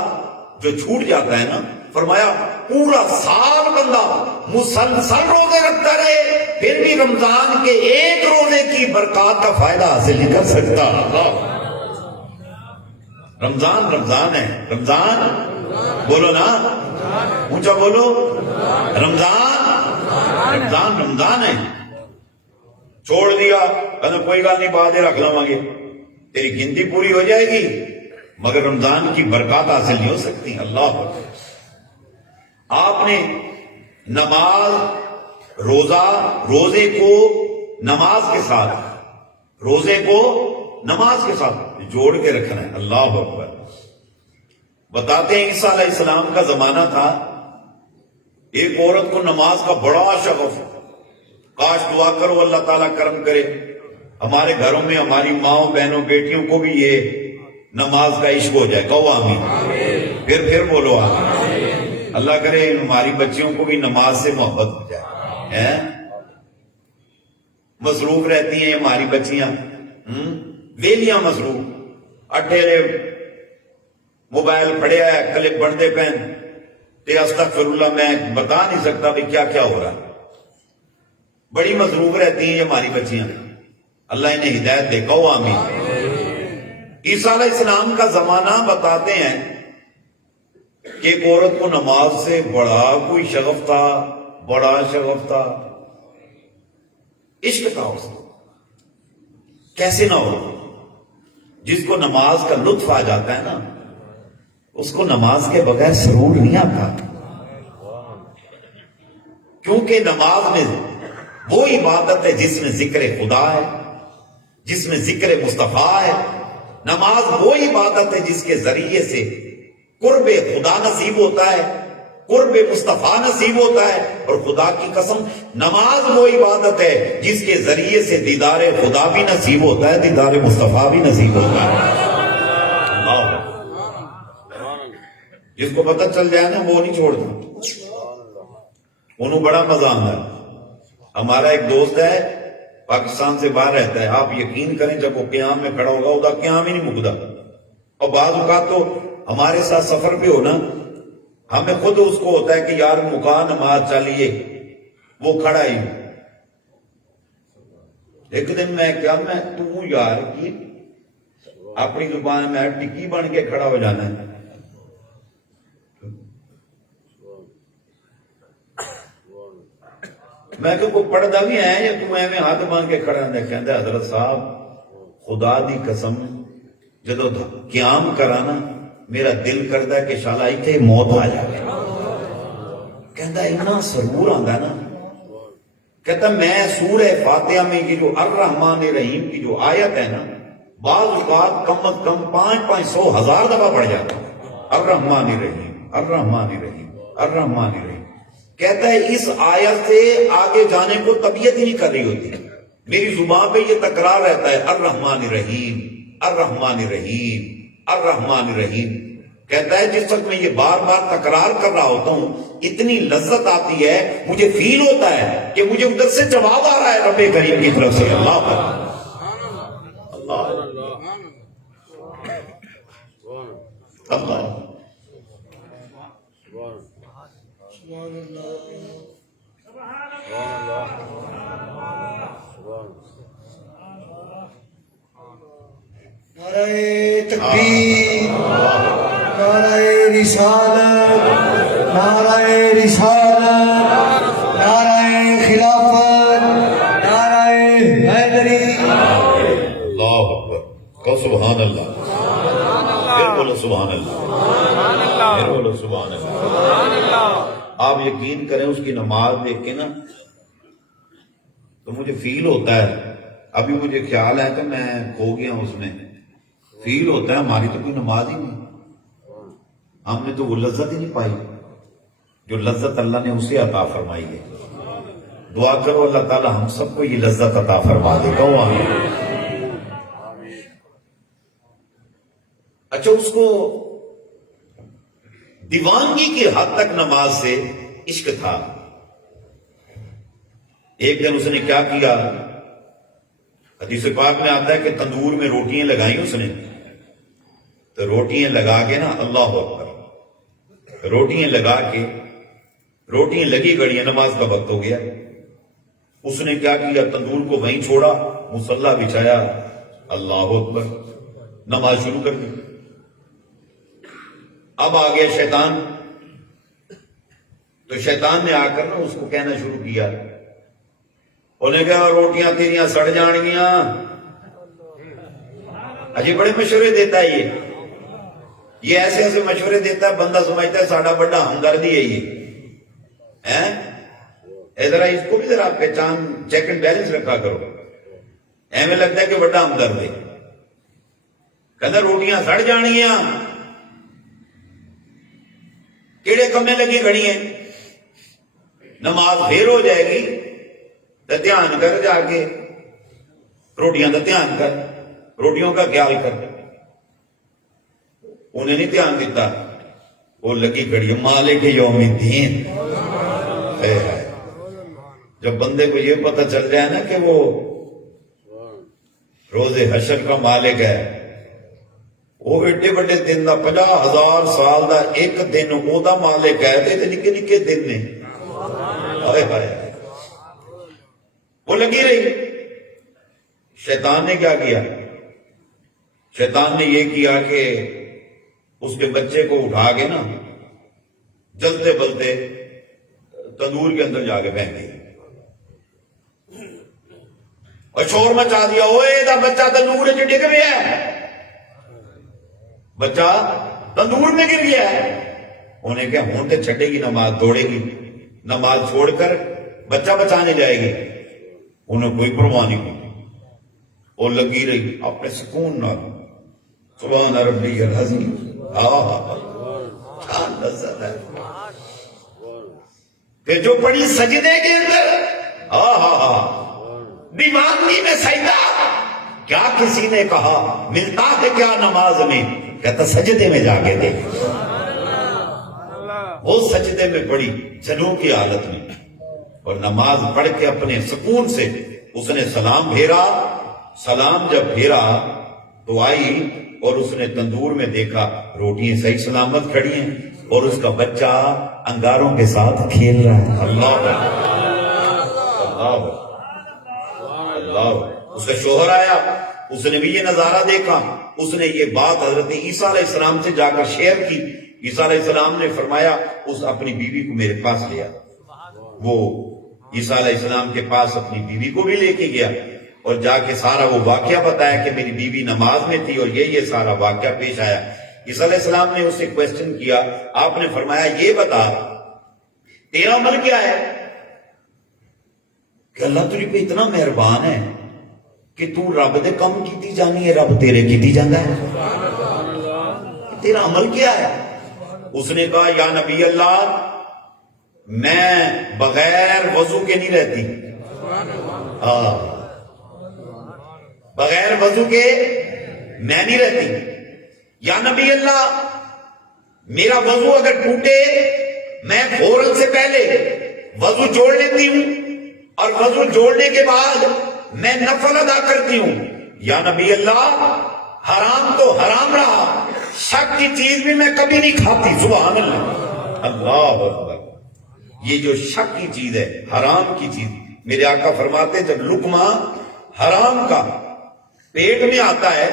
جو چھوٹ جاتا ہے نا، فرمایا پورا سال بندہ مسلسل روزے رکھتا رہے، پھر بھی رمضان کے ایک روزے کی برکات کا فائدہ حاصل نہیں کر سکتا۔ رمضان رمضان ہے، رمضان بولو نا، اونچا بولو، رمضان رمضان رمضان ہے۔ چھوڑ دیا، کوئی بات نہیں بعد رکھ لوں گے، تیری گنتی پوری ہو جائے گی مگر رمضان کی برکات حاصل نہیں ہو سکتی۔ اللہ اکبر۔ آپ نے نماز، روزہ، روزے کو نماز کے ساتھ، روزے کو نماز کے ساتھ جوڑ کے رکھنا ہے۔ اللہ اکبر۔ بتاتے ہیں عیسیٰ علیہ السلام کا زمانہ تھا، ایک عورت کو نماز کا بڑا شغف، کاش دعا کرو اللہ تعالیٰ کرم کرے ہمارے گھروں میں ہماری ماؤں بہنوں بیٹیوں کو بھی یہ نماز کا عشق ہو جائے۔ کہو آمین، پھر بولو آمین۔ اللہ کرے ہماری بچیوں کو بھی نماز سے محبت ہو جائے۔ مصروف رہتی ہیں ہماری بچیاں، ویلیاں مصروف، اٹھیرے موبائل پڑھیا ہے، کلپ بڑھتے پہن تے استغفر اللہ، میں بتا نہیں سکتا بھی کیا کیا ہو رہا ہے۔ بڑی مصروف رہتی ہیں ہماری بچیاں، اللہ انہیں ہدایت دے، کہو آمین۔ عیسیٰ علیہ السلام کا زمانہ بتاتے ہیں کہ ایک عورت کو نماز سے بڑا کوئی شغف تھا، بڑا شغف تھا، عشق تھا اس کو۔ کیسے نہ ہو، جس کو نماز کا لطف آ جاتا ہے نا، اس کو نماز کے بغیر سرور نہیں آتا، کیونکہ نماز میں وہ عبادت ہے جس میں ذکر خدا ہے، جس میں ذکر مصطفیٰ ہے۔ نماز وہ عبادت ہے جس کے ذریعے سے قرب خدا نصیب ہوتا ہے، قرب مصطفیٰ نصیب ہوتا ہے، اور خدا کی قسم نماز وہ عبادت ہے جس کے ذریعے سے دیدار خدا بھی نصیب ہوتا ہے، دیدار مصطفیٰ بھی نصیب ہوتا ہے۔ جس کو پتہ چل جائے نا وہ نہیں چھوڑتا، انہوں بڑا مزہ آتا ہے۔ ہمارا ایک دوست ہے پاکستان سے باہر رہتا ہے، آپ یقین کریں جب وہ قیام میں کھڑا ہوگا وہ قیام ہی نہیں مکدا، اور بعض اوقات تو ہمارے ساتھ سفر پہ ہو نا، ہمیں خود اس کو ہوتا ہے کہ یار مکا نماز چلیے، وہ کھڑا ہی۔ ایک دن میں تو یار کی اپنی زبان میں ٹکی بن کے کھڑا ہو جانا ہے۔ میں کہ کوئی پڑھدا بھی ہے یا تو ایویں ہاتھ باندھ کے کھڑا ہے؟ کہندا حضرت صاحب خدا دی قسم جدو قیام کرانا میرا دل کردا ہے کہ شالا ایتھے موت آ جائے۔ کہندا اتنا سرور آندا نا، کہتا میں سورہ فاتحہ میں یہ جو الرحمن الرحیم کی جو آیت ہے نا، بعض اوقات کم از کم 500 1000 دفعہ پڑھ جاتا الرحمن الرحیم الرحمن الرحیم الرحمن الرحیم۔ کہتا ہے اس آیت سے آگے جانے کو طبیعت ہی نہیں کر رہی ہوتی، میری زبان پہ یہ تکرار رہتا ہے الرحمن الرحیم الرحمن الرحیم الرحمن الرحیم۔ کہتا ہے جس وقت میں یہ بار بار تکرار کر رہا ہوتا ہوں اتنی لذت آتی ہے، مجھے فیل ہوتا ہے کہ مجھے ادھر سے جواب آ رہا ہے رب کریم کی طرف سے۔ اللہ پر اللہ اللہ نعرہ تکبیر، نعرہ رسالت، نعرہ رسالت، نعرہ خلافت، سبحان اللہ، پھر بولو سبحان اللہ، پھر بولو سبحان اللہ۔ آپ یقین کریں اس کی نماز دیکھ کے نا تو مجھے فیل ہوتا ہے، ابھی مجھے خیال ہے کہ میں کھو گیا اس میں، فیل ہوتا ہے ہماری تو کوئی نماز ہی نہیں، ہم نے تو وہ لذت ہی نہیں پائی جو لذت اللہ نے اسے عطا فرمائی ہے۔ دعا کرو اللہ تعالی ہم سب کو یہ لذت عطا فرما دے، کہو آمین۔ اچھا، اس کو دیوانگی کی حد تک نماز سے عشق تھا۔ ایک دن اس نے کیا کیا، حدیث پاک میں آتا ہے کہ تندور میں روٹیاں لگائیں اس نے، تو روٹیاں لگا کے نا، اللہ اکبر، روٹیاں لگا کے، روٹیاں لگی گڑیاں، نماز کا وقت ہو گیا، اس نے کیا کیا، تندور کو وہیں چھوڑا، مصلی بچھایا، اللہ اکبر، نماز شروع کر دی۔ اب آ گیا شیطان، تو شیطان نے آ کر نا اس کو کہنا شروع کیا، انہیں کہا روٹیاں تیریاں سڑ جان گیاں۔ اجی بڑے مشورے دیتا ہے یہ ایسے ایسے مشورے دیتا ہے، بندہ سمجھتا ہے ساڑھا بڑا ہمدردی ہے یہ، ذرا اس کو بھی ذرا پہچان چیک اینڈ بیلنس رکھا کرو، ایویں لگتا ہے کہ بڑا ہمدرد ہے، کہتا روٹیاں سڑ جان گیاں، کیڑے کمے لگی کھڑی ہیں، نماز پھر ہو جائے گی تو دھیان کر، جا کے روٹیاں کا دھیان کر، روٹیوں کا خیال کر۔ انہیں نہیں دھیان دیتا، وہ لگی کھڑی مالک یوم الدین۔ جب بندے کو یہ پتہ چل جائے نا کہ وہ روز حشر کا مالک ہے، وہ ایڈے بڑے دن دا 50,000 سال دا ایک دن وہ دا مالک ہے، تے نکے نکے دن نے، ہائے ہائے، وہ لگی رہی۔ شیطان نے کیا کیا، شیطان نے یہ کیا کہ اس کے بچے کو اٹھا کے نا جلتے بلتے تندور کے اندر جا کے پھینک دیا اور شور مچا دیا، اوئے دا بچہ تندور میں ڈگ گیا ہے، بچہ تندور میں گر گیا ہے۔ انہیں کہا ہوں تے چھٹے گی نماز، دوڑے گی، نماز چھوڑ کر بچہ بچانے جائے گی، انہیں کوئی پرواہ نہیں کی، وہ لگی رہی اپنے سکون نہ، سبحان ربی العظیم، کیا لذت ہے۔ پھر جو پڑی سجدے کے اندر، دیوانگی میں سجدہ، کیا کسی نے کہا ملتا ہے کیا نماز میں، کہتا سجدے میں جا کے دیکھ، وہ سجدے میں پڑی جنوب کی حالت میں، اور نماز پڑھ کے اپنے سکون سے اس نے سلام پھیرا، سلام جب پھیرا تو آئی اور اس نے تندور میں دیکھا روٹیاں صحیح سلامت کھڑی ہیں اور اس کا بچہ انگاروں کے ساتھ کھیل رہا ہے۔ اللہ اللہ اللہ۔ اس کا شوہر آیا، اس نے بھی یہ نظارہ دیکھا، اس نے یہ بات حضرت عیسیٰ علیہ السلام سے جا کر شیئر کی۔ عیسیٰ علیہ السلام نے فرمایا اس اپنی بیوی کو میرے پاس لیا، وہ عیسیٰ علیہ السلام کے پاس اپنی بیوی کو بھی لے کے گیا اور جا کے سارا وہ واقعہ بتایا کہ میری بیوی نماز میں تھی اور یہ سارا واقعہ پیش آیا۔ عیسیٰ علیہ السلام نے اس سے کویسچن کیا، آپ نے فرمایا یہ بتا تیرا عمل کیا ہے، کہ اللہ تجھ پہ اتنا مہربان ہے کہ تو رب دے کم کیتی جانی ہے، رب تیرے کیتی جاندہ ہے، تیرا عمل کیا ہے؟ اس نے کہا یا نبی اللہ میں بغیر وضو کے نہیں رہتی، بغیر وضو کے میں نہیں رہتی، یا نبی اللہ میرا وضو اگر ٹوٹے میں فوراً سے پہلے وضو جوڑ لیتی ہوں اور وضو جوڑنے کے بعد میں نفل ادا کرتی ہوں، یا نبی اللہ حرام تو حرام رہا، شک کی چیز بھی میں کبھی نہیں کھاتی، سبحان اللہ اللہ اکبر۔ یہ جو شک کی چیز ہے، حرام کی چیز، میرے آقا فرماتے جب لقمہ حرام کا پیٹ میں آتا ہے،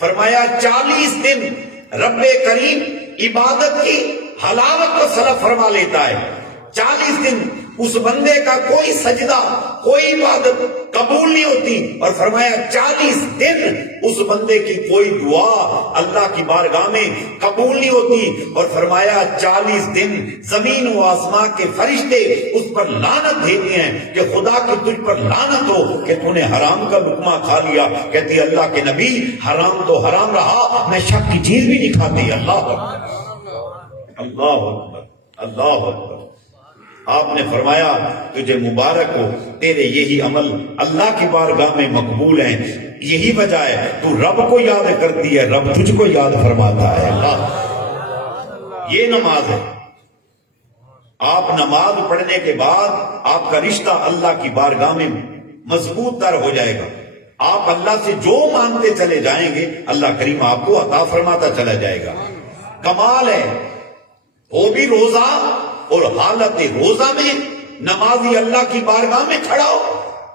فرمایا 40 دن رب کریم عبادت کی حلاوت کو سلب فرما لیتا ہے، 40 دن اس بندے کا کوئی سجدہ کوئی عبادت قبول نہیں ہوتی، اور فرمایا 40 دن اس بندے کی کوئی دعا اللہ کی بارگاہ میں قبول نہیں ہوتی، اور فرمایا 40 دن زمین و آسمان کے فرشتے اس پر لعنت دیتے ہیں کہ خدا کی تجھ پر لعنت ہو کہ تو نے حرام کا لقمہ کھا لیا۔ کہتی اللہ کے نبی حرام تو حرام رہا، میں شک کی چیز بھی نہیں کھاتی۔ اللہ اکبر، اللہ اکبر، اللہ اکبر۔ آپ نے فرمایا تجھے مبارک ہو، تیرے یہی عمل اللہ کی بارگاہ میں مقبول ہیں، یہی وجہ ہے تو رب کو یاد کرتی ہے، رب تجھ کو یاد فرماتا ہے۔ اللہ، یہ نماز ہے۔ آپ نماز پڑھنے کے بعد آپ کا رشتہ اللہ کی بارگاہ میں مضبوط تر ہو جائے گا۔ آپ اللہ سے جو مانگتے چلے جائیں گے اللہ کریم آپ کو عطا فرماتا چلا جائے گا۔ کمال ہے، وہ بھی روزہ اور حالت روزہ میں نمازی اللہ کی بارگاہ میں کھڑا ہو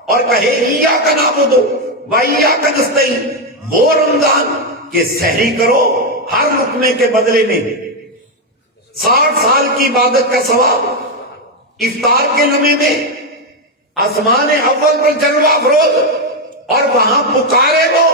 اور کہے ایاک نعبد و ایاک نستعین۔ وہ رمضان کہ سحری کرو ہر لقمے کے بدلے میں 60 سال کی عبادت کا ثواب، افطار کے لمحے میں آسمان اول پر جلوہ افروز، اور وہاں پکارے وہ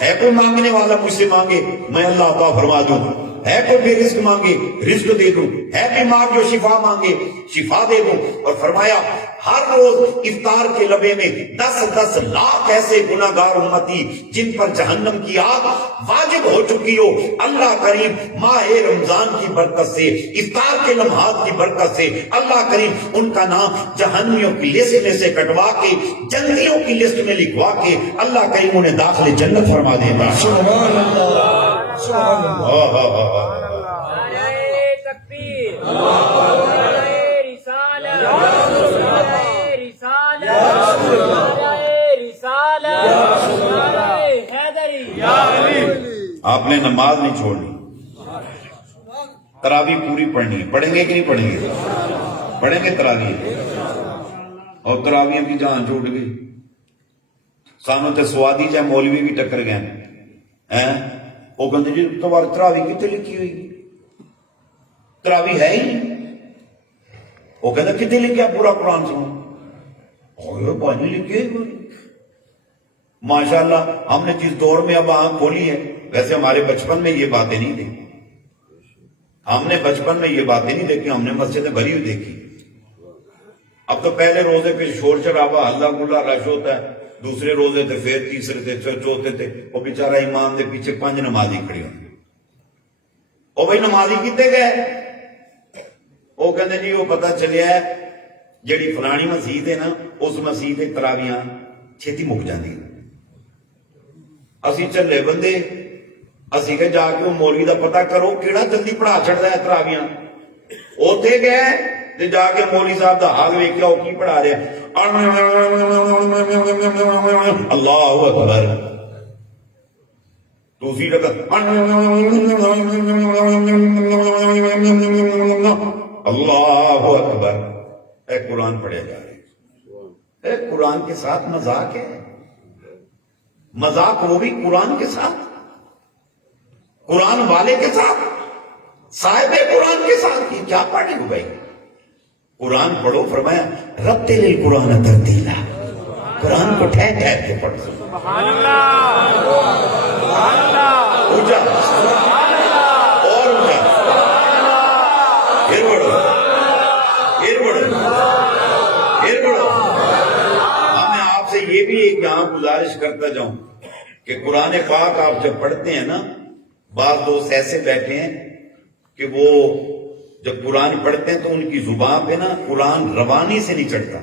ہے کوئی مانگنے والا مجھ سے مانگے میں اللہ عطا فرما دوں، ہے کوئی بے رزق مانگے رزق دے دوں، ہے بیمار جو شفا مانگے شفا دے دوں۔ اور فرمایا ہر روز افطار کے لمحے میں 10 لاکھ ایسے گناہگار امتی جن پر جہنم کی آگ واجب ہو چکی ہو، اللہ کریم ماہ رمضان کی برکت سے، افطار کے لمحات کی برکت سے اللہ کریم ان کا نام جہنمیوں کی لسٹ میں سے کٹوا کے جنتیوں کی لسٹ میں لکھوا کے اللہ کریم انہیں داخل جنت فرما دیتا۔ سبحان اللہ، سبحان اللہ۔ آپ نے نماز نہیں چھوڑنی، تراویح پوری پڑھنی ہے۔ پڑھیں گے کہ نہیں پڑھیں گے؟ پڑھیں گے تراویح، اور تراویح کی جان چھوٹ گئی۔ سانو تے سوادی جائے مولوی بھی ٹکر گئے، وہ کہتے جی تمہاری تراویح کتنے لکھی ہوئی؟ تراویح ہے ہی نہیں۔ وہ کہتا کتنے لکھا پورا قرآن سنو، پانی لکھے ماشاءاللہ۔ ہم نے جس دور میں اب آنکھ کھولی ہے، ویسے ہمارے بچپن میں یہ باتیں نہیں دیکھی، ہم نے بچپن میں یہ باتیں نہیں دیکھی، ہم نے مسجدیں بھری ہوئی دیکھی۔ اب تو پہلے روزے پہ شور شرابہ ہلہ گلا رش ہوتا ہے، دوسرے روزے تھے، پھر تیسرے تھے، چوتھے تھے، وہ بیچارہ امام دے پیچھے 5 نمازی کھڑی ہوتی، او بھائی نمازی کتے گئے؟ وہ کہتے جی وہ پتہ چلیا ہے جڑی فلانی مسجد ہے نا اس مسجد ایک تراویاں چھیتی مک جاندی۔ اسی چلے بندے، اسی کہ جا کے وہ مولوی دا پتہ کرو کیڑا جلدی پڑھا چھڑدا ہے تراویاں۔ اوتھے گئے تے جا کے مولوی صاحب دا حال ویکھیا وہ کی پڑھا رہے ہیں، اللہ اکبر، دوسری رکعت اللہ اکبر، اے قرآن پڑھے جا رہے، اے قرآن کے ساتھ مذاق ہے، مذاق وہ بھی قرآن کے ساتھ، قرآن والے کے ساتھ، صاحب قرآن کے ساتھ، یہ کیا پڑھے گو بھائی؟ قرآن پڑھو، فرمایا رتل القرآن ترتیلا، قرآن کو ٹھہر ٹھہر کے پڑھو۔ سبحان اللہ، سبحان اللہ، اونچا اور اونچا، پھر پڑھو، پھر پڑھو، پھر پڑھو۔ میں آپ سے یہ بھی ایک یہاں گزارش کرتا جاؤں کہ قرآن پاک آپ جب پڑھتے ہیں نا، بعض دوست ایسے بیٹھے ہیں کہ وہ جب قرآن پڑھتے ہیں تو ان کی زبان پہ نا قرآن روانی سے نہیں چڑھتا،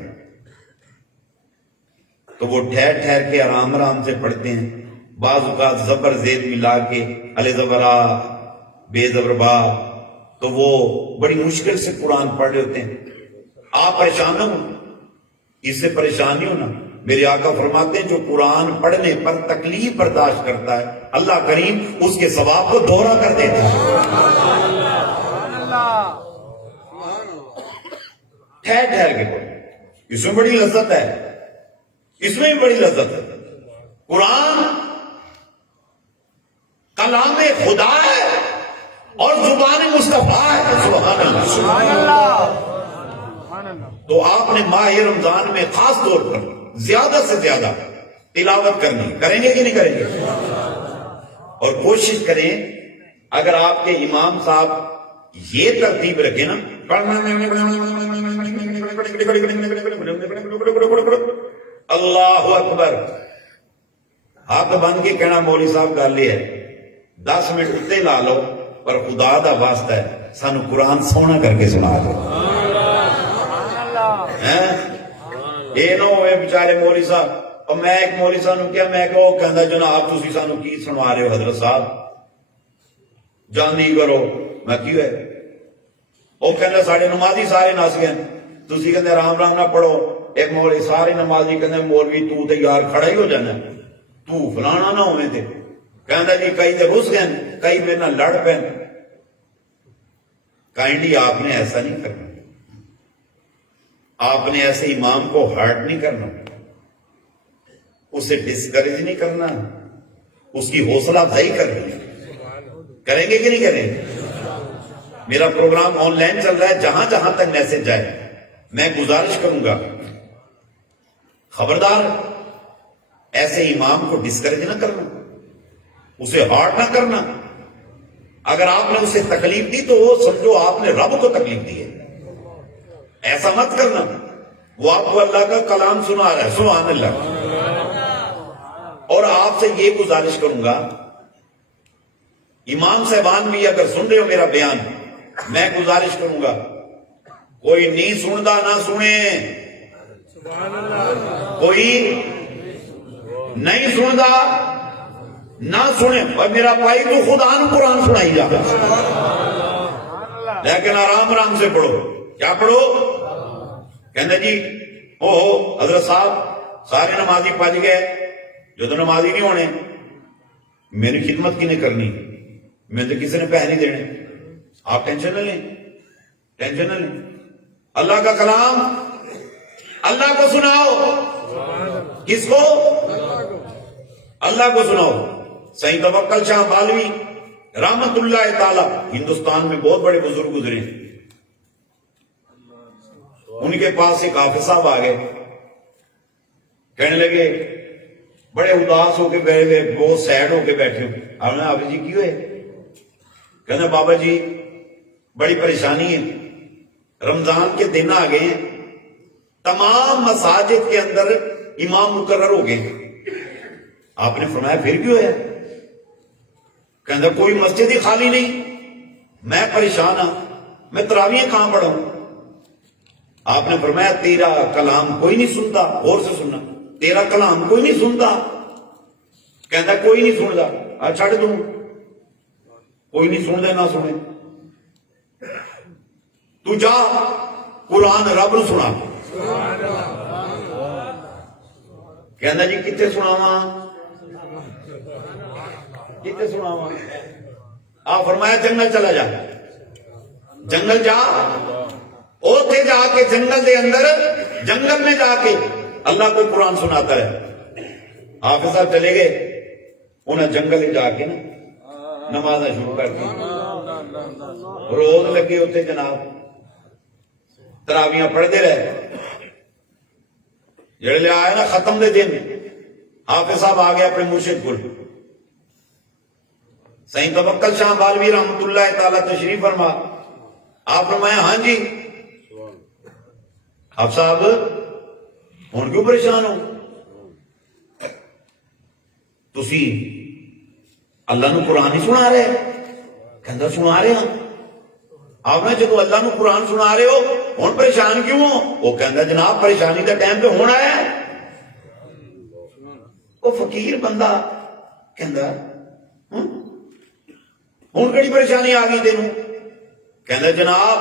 تو وہ ٹھہر ٹھہر کے آرام آرام سے پڑھتے ہیں۔ بعض اوقات زبر زید ملا کے الے زبرا بے زبر با، تو وہ بڑی مشکل سے قرآن پڑھ رہے ہوتے ہیں۔ آپ پریشان نہ ہو، اس سے پریشان نہیں ہونا۔ میرے آقا فرماتے ہیں جو قرآن پڑھنے پر تکلیف برداشت کرتا ہے اللہ کریم اس کے ثواب کو دوہرا کر دیتا ہے۔ ٹھہر ٹھہر کے پڑھو، اس میں بڑی لذت ہے، اس میں بھی بڑی لذت ہے۔ قرآن کلام خدا ہے اور زبان مصطفیٰ ہے۔ سبحان اللہ، سبحان اللہ، تو آپ نے ماہ رمضان میں خاص طور پر زیادہ سے زیادہ تلاوت کرنی، کریں گے کہ نہیں کریں گے؟ اور کوشش کریں اگر آپ کے امام صاحب یہ ترتیب رکھیں نا، اللہ اکبر، ہاتھ بن کے کہنا مولوی صاحب گل یہ ہے 10 منٹ اتنے لا لو پر خدا دا واسطہ ہے سانو قرآن سونا کر کے سنا دو۔ یہ نہ ہوئے بیچارے مولوی صاحب، اور میں ایک مولوی صاحب نو کیا، میں کہ وہ کہندا جناب تسی سانو کی سنوا رہے ہو حضرت صاحب، جاندی کرو۔ میں کی ہوئے؟ وہ کہندا ساڑے نمازی سارے نس گئے، تسی کہندے رام رام نہ پڑھو۔ ایک مولوی سارے نمازی کہندے مولوی تو تے یار کھڑا ہی ہو جانا، تو فلانا نہ ہوئے تے۔ کہندا جی کئی تے رس گئے، کئی میرے نال لڑ پے۔ کائنڈلی آپ نے ایسا نہیں کرنا، آپ نے ایسے امام کو ہرٹ نہیں کرنا، اسے ڈسکریج نہیں کرنا، اس کی حوصلہ افزائی کرنی ہے۔ کریں گے کہ نہیں کریں گے؟ میرا پروگرام آن لائن چل رہا ہے، جہاں جہاں تک میسج جائے میں گزارش کروں گا خبردار ایسے امام کو ڈسکریج نہ کرنا، اسے ہارٹ نہ کرنا۔ اگر آپ نے اسے تکلیف دی تو وہ سمجھو آپ نے رب کو تکلیف دی ہے، ایسا مت کرنا۔ وہ آپ کو اللہ کا کلام سنا رہا ہے، سبحان اللہ۔ اور آپ سے یہ گزارش کروں گا، امام صاحبان بھی اگر سن رہے ہو میرا بیان، میں گزارش کروں گا کوئی نہیں سندا نہ سنے، کوئی نہیں سندا نہ سنے، اور میرا بھائی تو خدا نو قرآن سنائی جا، لیکن آرام آرام سے پڑھو۔ کیا پڑھو؟ کہندے جی حضرت صاحب سارے نمازی پج گئے، جو تو نمازی نہیں ہونے، میری خدمت کی نہیں کرنی، میں تو کسی نے پیسے نہیں دینے۔ آپ ٹینشن نہ لیں، ٹینشن نہ لیں، اللہ کا کلام اللہ کو سناؤ۔ کس کو؟ اللہ کو سناؤ۔ سید توکل شاہ بالوی رحمت اللہ تعالی، ہندوستان میں بہت بڑے بزرگ گزرے، ان کے پاس ایک حافظ صاحب آ گئے، کہنے لگے بڑے اداس ہو کے بیٹھے، بہت سیڈ ہو کے بیٹھے ہو۔ آپ نے حافظ جی کی ہوئے؟ کہنا بابا جی بڑی پریشانی ہے، رمضان کے دن آ گئے ہیں، تمام مساجد کے اندر امام مقرر ہو گئے۔ آپ نے فرمایا پھر کیوں ہے؟ کہنا کوئی مسجد ہی خالی نہیں، میں پریشان ہوں، میں تراویح کہاں پڑھوں؟ آپ نے فرمایا تیرا کلام کوئی نہیں سنتا، غور سے سننا، تیرا کلام کوئی نہیں سنتا۔ کہتا کوئی نہیں سنتا، چھڑ دوں، کوئی نہیں سن دے نہ سنے، تو جا قرآن رب نو سنا۔ کہتا جی کتے سناواں، کتے سناواں؟ آپ فرمایا جنگل چلا جا، جنگل جا، اوتھے جا کے جنگل دے اندر، جنگل میں جا کے اللہ کو قرآن سناتا ہے۔ حافظ صاحب چلے گئے، انہیں جنگل جا کے نا نماز شروع کر دی، روز لگے اتنے جناب، تراویاں پڑھتے رہے۔ جڑے لے آئے نا ختم دے دن، حافظ صاحب آ گیا اپنے مرشد کو، سید توکل شاہ بالوی رحمت اللہ تعالی تشریف فرما۔ آپ فرمایا ہاں جی آپ صاحب ہن کیوں پریشان ہو؟ تسی اللہ نو قرآن ہی سنا رہے؟ کہندا سنا رہے ہیں۔ آپ نے جدو اللہ نو قرآن سنا رہے ہو ہن پریشان کیوں ہو؟ وہ کہندا جناب پریشانی کا ٹائم تو ہونا ہے۔ وہ فقیر بندہ کہندا ہن کیڑی پریشانی آ گئی تینوں؟ کہندا جناب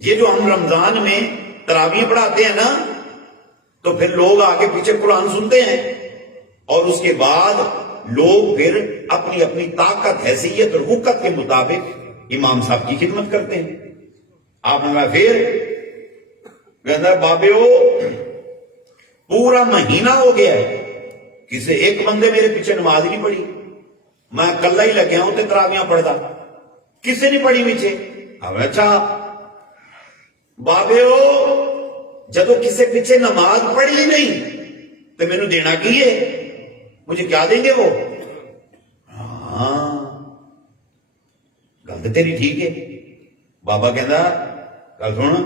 یہ جو ہم رمضان میں تراویح پڑھاتے ہیں نا تو پھر لوگ آگے پیچھے قرآن سنتے ہیں، اور اس کے بعد لوگ پھر اپنی اپنی طاقت حیثیت اور وقت کے مطابق امام صاحب کی خدمت کرتے ہیں۔ آپ نے کہا پھر؟ کہتا بابے پورا مہینہ ہو گیا ہے کسی ایک بندے میرے پیچھے نماز نہیں پڑھی، میں کلہ ہی لگیا ہوں تے تراویاں پڑھتا، کسی نہیں پڑھی پیچھے۔ اب اچھا ਬਾਬਿਓ ਜਦੋਂ ਕਿਸੇ ਪਿੱਛੇ ਨਮਾਜ਼ ਪੜ੍ਹੀ ਨਹੀਂ ਤੇ ਮੈਨੂੰ ਦੇਣਾ ਕੀ ਹੈ? ਮੁਝੇ ਕਿਆ ਦੇਂਗੇ ਉਹ? ਹਾਂ ਗੱਲ ਤੇ ਤੇਰੀ ਠੀਕ ਹੈ। ਬਾਬਾ ਕਹਿੰਦਾ ਗੱਲ ਸੁਣ,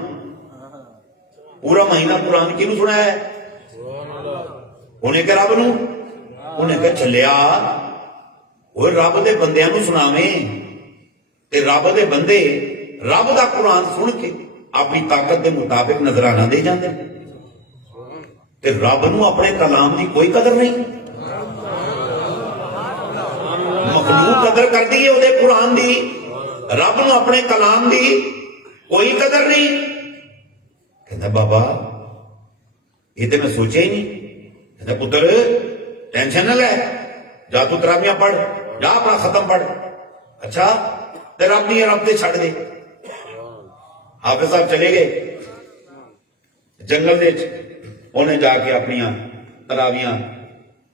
ਪੂਰਾ ਮਹੀਨਾ ਕੁਰਾਨ ਕਿਹਨੂੰ ਸੁਣਾਇਆ ਹੈ? ਉਹਨੇ ਕਿ ਰੱਬ ਨੂੰ। ਉਹਨੇ ਕਿ ਚੱਲਿਆ ਉਹ ਰੱਬ ਦੇ ਬੰਦਿਆਂ ਨੂੰ ਸੁਣਾਵੇਂ, ਤੇ ਰੱਬ ਦੇ ਬੰਦੇ ਰੱਬ ਦਾ ਕੁਰਾਨ ਸੁਣ ਕੇ ਆਪਣੀ ਤਾਕਤ ਦੇ ਮੁਤਾਬਿਕ ਨਜ਼ਰਾਨਾ ਦੇ ਜਾਂਦੇ ਨੇ, ਤੇ ਰੱਬ ਨੂੰ ਆਪਣੇ ਕਲਾਮ ਦੀ ਕੋਈ ਕਦਰ ਨਹੀਂ। ਮਖਲੂਕ ਕਦਰ ਕਰਦੀ ਹੈ ਉਹਦੇ ਕੁਰਾਨ ਦੀ, ਰੱਬ ਨੂੰ ਆਪਣੇ ਕਲਾਮ ਦੀ ਕੋਈ ਕਦਰ ਨਹੀਂ। ਕਹਿੰਦਾ ਬਾਬਾ ਇਹ ਤੇ ਮੈਂ ਸੋਚਿਆ ਹੀ ਨਹੀਂ। ਕਹਿੰਦਾ ਪੁੱਤਰ ਟੈਨਸ਼ਨ ਨਾ ਲੈ, ਜਾ ਤੂੰ ਤਰਾਵੀਆਂ ਪੜ, ਜਾ ਆਪਣਾ ਖਤਮ ਪੜ। ਅੱਛਾ ਤੇ ਰੱਬ ਨਹੀਂ, ਰੱਬ ਤੇ ਛੱਡ ਦੇ। ਹਾਫਿਜ਼ ਸਾਹਿਬ ਚਲੇ ਗਏ ਜੰਗਲ ਦੇ ਵਿੱਚ, ਉਹਨੇ ਜਾ ਕੇ ਆਪਣੀਆਂ ਤਰਾਵੀਆਂ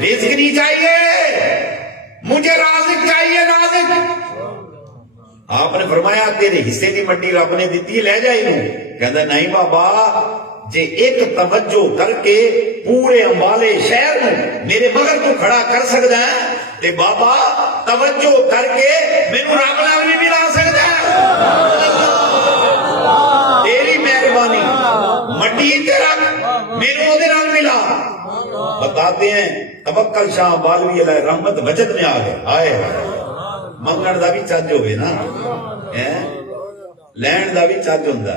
رزق نہیں چاہیے، مجھے رازق چاہیے، رازق۔ آپ نے فرمایا تیرے حصے کی مٹی رب نے دیتی لے جائی نو، کہتا نہیں بابا، جے ایک توجہ کر کے پورے امبالے شہر میں میرے مگر تو کھڑا کر سکتا ہے تے بابا توجہ کر کے میرے رب نال بھی ملا سکتا ہے۔ تیری مہربانی، مٹی تیرا میرے وہ نال ملا۔ بتاتے ہیں توکل شاہ بالوی علیہ رحمت بچت میں آ گئے، آئے منگن دا بھی چج ہوئے نا، لین دا بھی چج ہوندا۔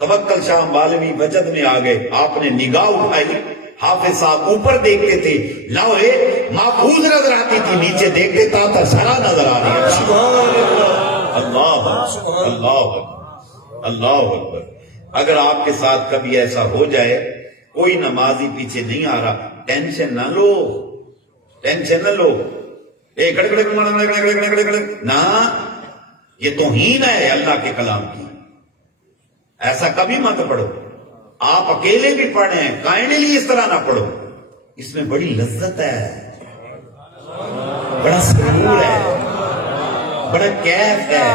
توکل شاہ بالوی بچت میں آ گئے، آپ نے نگاہ اٹھائی، حافظ صاحب اوپر دیکھتے تھے لوہے محفوظ نظر آتی تھی، نیچے دیکھتے تا سرا نظر آ رہی ہے۔ اللہ اللہ اللہ اکبر۔ اگر آپ کے ساتھ کبھی ایسا ہو جائے کوئی نمازی پیچھے نہیں آ رہا، ٹینشن نہ لو، ٹینشن نہ لو، نہ، یہ توہین ہے اللہ کے کلام کی، ایسا کبھی مت پڑھو۔ آپ اکیلے بھی پڑھیں، کائنڈلی اس طرح نہ پڑھو، اس میں بڑی لذت ہے، بڑا سرور ہے، بڑا کیف ہے،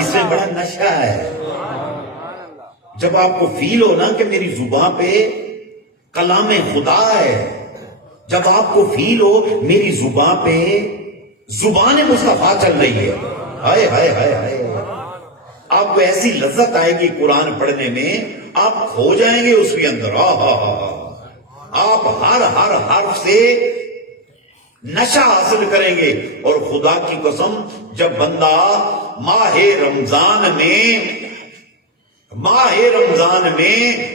اس میں بڑا نشہ ہے۔ جب آپ کو فیل ہو نا کہ میری زبان پہ کلام خدا ہے، جب آپ کو فیل ہو میری زبان پہ زبان مصطفیٰ چل رہی ہے، ہائے ہائے ہائے ہائے، آپ کو ایسی لذت آئے گی قرآن پڑھنے میں، آپ کھو جائیں گے اس کے اندر، آپ ہر ہر حرف سے نشہ حاصل کریں گے۔ اور خدا کی قسم جب بندہ ماہ رمضان میں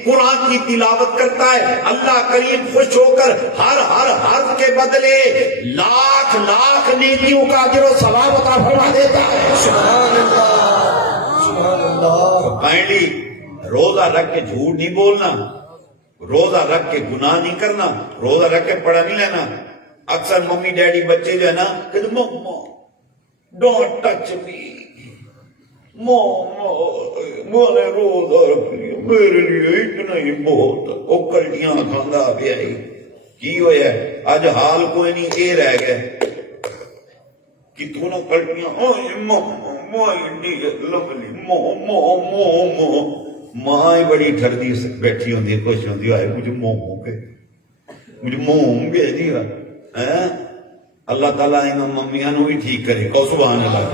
قرآن کی تلاوت کرتا ہے، اللہ کریم خوش ہو کر ہر ہر حرف کے بدلے لاکھ لاکھ نیکیوں کا اجر و ثواب عطا فرما دیتا ہے۔ سبحان اللہ، سبحان اللہ۔ کائنڈلی روزہ رکھ کے جھوٹ نہیں بولنا، روزہ رکھ کے گناہ نہیں کرنا، روزہ رکھ کے پڑھا نہیں لینا۔ اکثر ممی ڈیڈی بچے جو ہے نا کہتے مما ڈونٹ ٹچ می، مانے روزہ رکھ لیا، میرے لیے اتنا ہی بہت، وہ کلٹیاں کھاندہ پیا ہی کی ہویا ہے، آج حال کوئی نہیں، اے رہ گئے کتوں نہ کلٹیاں، ماں ہی بڑی ٹھردی بیٹھی ہوندی، خوش ہوندی، آئے مجھے موہ کے مجھے موہ بھیج دیا۔ اللہ تعالیٰ ان ممیاں نو بھی ٹھیک کرے، کہو سبحان اللہ۔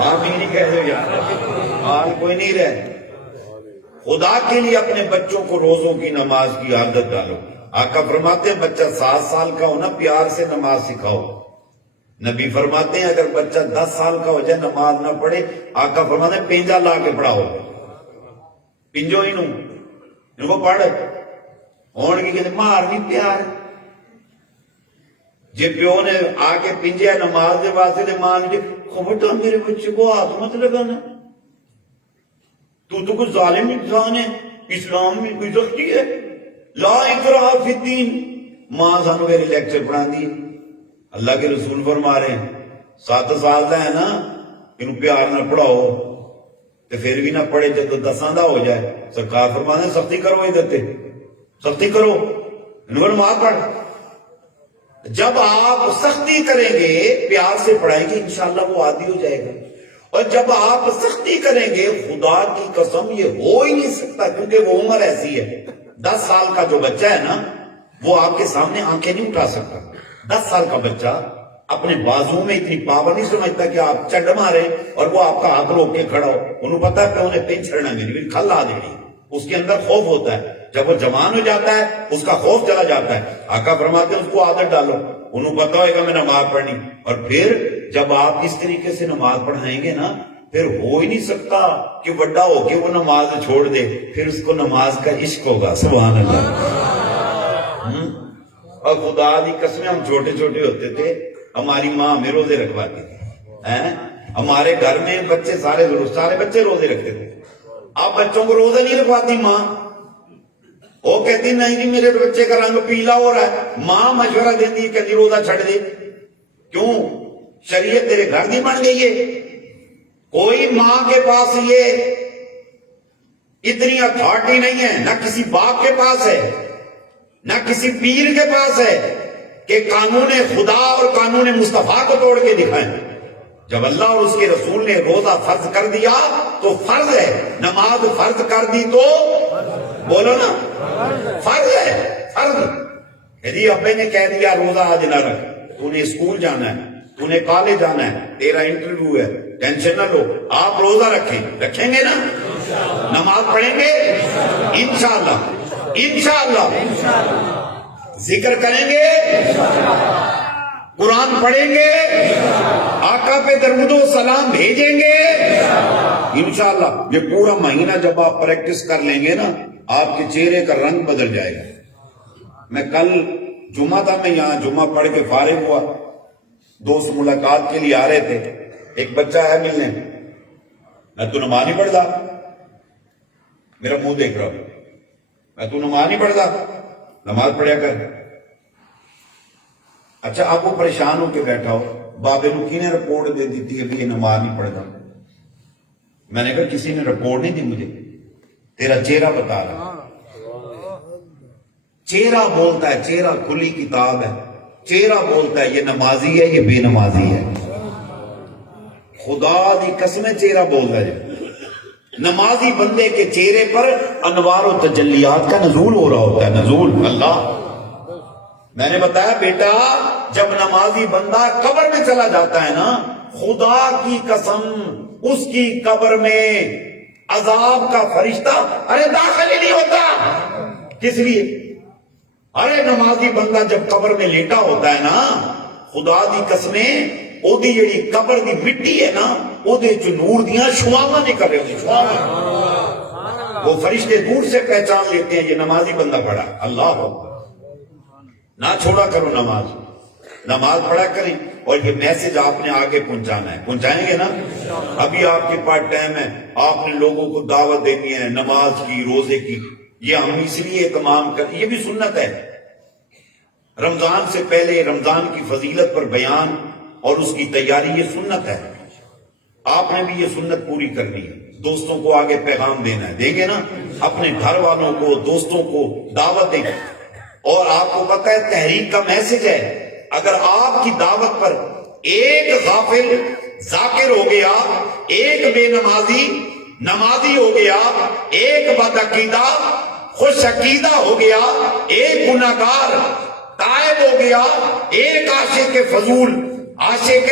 آپ ہی نہیں کہہ دو یار، حال کوئی نہیں رہے۔ خدا کے لیے اپنے بچوں کو روزوں کی نماز کی عادت ڈالو۔ آقا فرماتے ہیں بچہ 7 سال کا ہو نا پیار سے نماز سکھاؤ۔ نبی فرماتے ہیں اگر بچہ 10 سال کا ہو جائے نماز نہ پڑھے، آقا فرماتے ہیں پینجا لا کے پڑھاؤ، پنجو ہی نو کو پڑھ ہون کی کہتے مار نہیں پیار۔ جی پیو نے آ کے پنجیا نماز دے واسطے تے ماں نے بیٹا میرے بچے کو ہاتھ مت لگانا، تو کوئی ظالم انسان ہے، اسلام میں کوئی سختی ہے، لا اکراہ فی الدین۔ ماں سانو میرے لیکچر پڑھا دی، اللہ کے رسول فرما رہے ہیں 7 سال دا ہے نا انہوں پیار نہ پڑھاؤ تو پھر بھی نہ پڑھے جب 10 دا ہو جائے، سرکار فرمانے سختی کرو ادھر تے، سختی کرو، انہوں نے ماں پڑھ۔ جب آپ سختی کریں گے پیار سے پڑھائیں گے انشاءاللہ وہ عادی ہو جائے گا، اور جب آپ سختی کریں گے خدا کی قسم یہ ہو ہی نہیں سکتا، کیونکہ وہ عمر ایسی ہے۔ 10 سال کا جو بچہ ہے نا وہ آپ کے سامنے آنکھیں نہیں اٹھا سکتا۔ 10 سال کا بچہ اپنے بازو میں اتنی پاور نہیں سمجھتا کہ آپ چڈ مارے اور وہ آپ کا ہاتھ روک کے کھڑا ہو، انہوں پتا ہے کہ انہیں پین چھڑنا میری کھل آ دینی، اس کے اندر خوف ہوتا ہے۔ جب وہ جوان ہو جاتا ہے اس کا خوف چلا جاتا ہے۔ آقا فرماتے ہیں اس کو عادت ڈالو، انہوں پتا ہوئے گا میں نماز پڑھنی، اور پھر جب آپ اس طریقے سے نماز پڑھائیں گے نا پھر ہو ہی نہیں سکتا کہ بڑا ہو کے وہ نماز چھوڑ دے، پھر اس کو نماز کا عشق ہوگا۔ سبحان اللہ۔ اور خدا دی قسمیں ہم چھوٹے چھوٹے ہوتے تھے ہماری ماں ہمیں روزے رکھواتی تھی، ہمارے گھر میں بچے سارے بچے روزے رکھتے تھے، اب بچوں کو روزہ نہیں رکھواتی ماں، وہ کہتی نہیں جی میرے بچے کا رنگ پیلا ہو رہا ہے، ماں مشورہ دیتی کہتی روزہ چھڑ دے۔ کیوں؟ شریعت تیرے گھر کی بن گئی ہے۔ کوئی ماں کے پاس یہ اتنی اتھارٹی نہیں ہے، نہ کسی باپ کے پاس ہے، نہ کسی پیر کے پاس ہے کہ قانون خدا اور قانون مصطفیٰ کو توڑ کے دکھائیں. جب اللہ اور اس کے رسول نے روزہ فرض کر دیا تو فرض ہے، نماز فرض کر دی تو بولو نا فرض ہے، فرض. جی ابے نے کہہ دیا روزہ آج نہ رکھ، تو نے اسکول جانا ہے، تو نے کالج جانا ہے، تیرا انٹرویو ہے، ٹینشن نہ لو، آپ روزہ رکھیں گے نا، نماز پڑھیں گے انشاءاللہ، انشاءاللہ ذکر کریں گے، قرآن پڑھیں گے، آقا پہ درود و سلام بھیجیں گے انشاءاللہ. یہ پورا مہینہ جب آپ پریکٹس کر لیں گے نا، آپ کے چہرے کا رنگ بدل جائے گا. میں کل جمعہ تھا، میں یہاں جمعہ پڑھ کے فارغ ہوا، دوست ملاقات کے لیے آ رہے تھے، ایک بچہ ہے ملنے، میں تو نماز نہیں پڑھتا، میرا منہ دیکھ رہا ہوں، میں تو نماز نہیں پڑھتا، نماز پڑھیا کر. اچھا اب وہ پریشان ہو کے بیٹھا ہو، بابے نو کی نے رپورٹ دے دی تھی ابھی یہ نماز نہیں پڑھتا. میں نے کہا کسی نے رپورٹ نہیں دی مجھے، تیرا چہرہ بتا رہا. چہرہ بولتا ہے، چہرہ کھلی کتاب ہے، چہرہ بولتا ہے یہ نمازی ہے یہ بے نمازی ہے. خدا دی قسم چہرہ بولتا ہے. نمازی بندے کے چہرے پر انوار و تجلیات کا نزول ہو رہا ہوتا ہے، نزول اللہ. میں نے بتایا بیٹا جب نمازی بندہ قبر میں چلا جاتا ہے نا، خدا کی قسم اس کی قبر میں عذاب کا فرشتہ ارے داخل ہی نہیں ہوتا. کس لیے؟ ارے نمازی بندہ جب قبر میں لیٹا ہوتا ہے نا، خدا دی قسمیں او دی جڑی قبر دی مٹی ہے نا، او دے جو نور دیاں شعاواں نکل رہے ہوتے، شعاواں. وہ فرشتے دور سے پہچان لیتے ہیں یہ نمازی بندہ پڑا. اللہ اکبر. نہ چھوڑا کرو نماز، نماز پڑھا کریں. اور یہ میسج آپ نے آگے پہنچانا ہے، پہنچائیں گے نا. ابھی آپ کے پاس ٹائم ہے، آپ نے لوگوں کو دعوت دینی ہے نماز کی، روزے کی. یہ ہم اس لیے اہتمام کریں، یہ بھی سنت ہے. رمضان سے پہلے رمضان کی فضیلت پر بیان اور اس کی تیاری، یہ سنت ہے. آپ نے بھی یہ سنت پوری کرنی ہے. دوستوں کو آگے پیغام دینا ہے، دیں گے نا. اپنے گھر والوں کو، دوستوں کو دعوت دیں. اور آپ کو پتہ ہے تحریک کا میسج ہے، اگر آپ کی دعوت پر ایک غافل ذاکر ہو گیا، ایک بے نمازی نمازی ہو گیا، ایک بدعقیدہ خوش عقیدہ ہو گیا، ایک گناہگار تائب ہو گیا، ایک عاشق فضول عاشق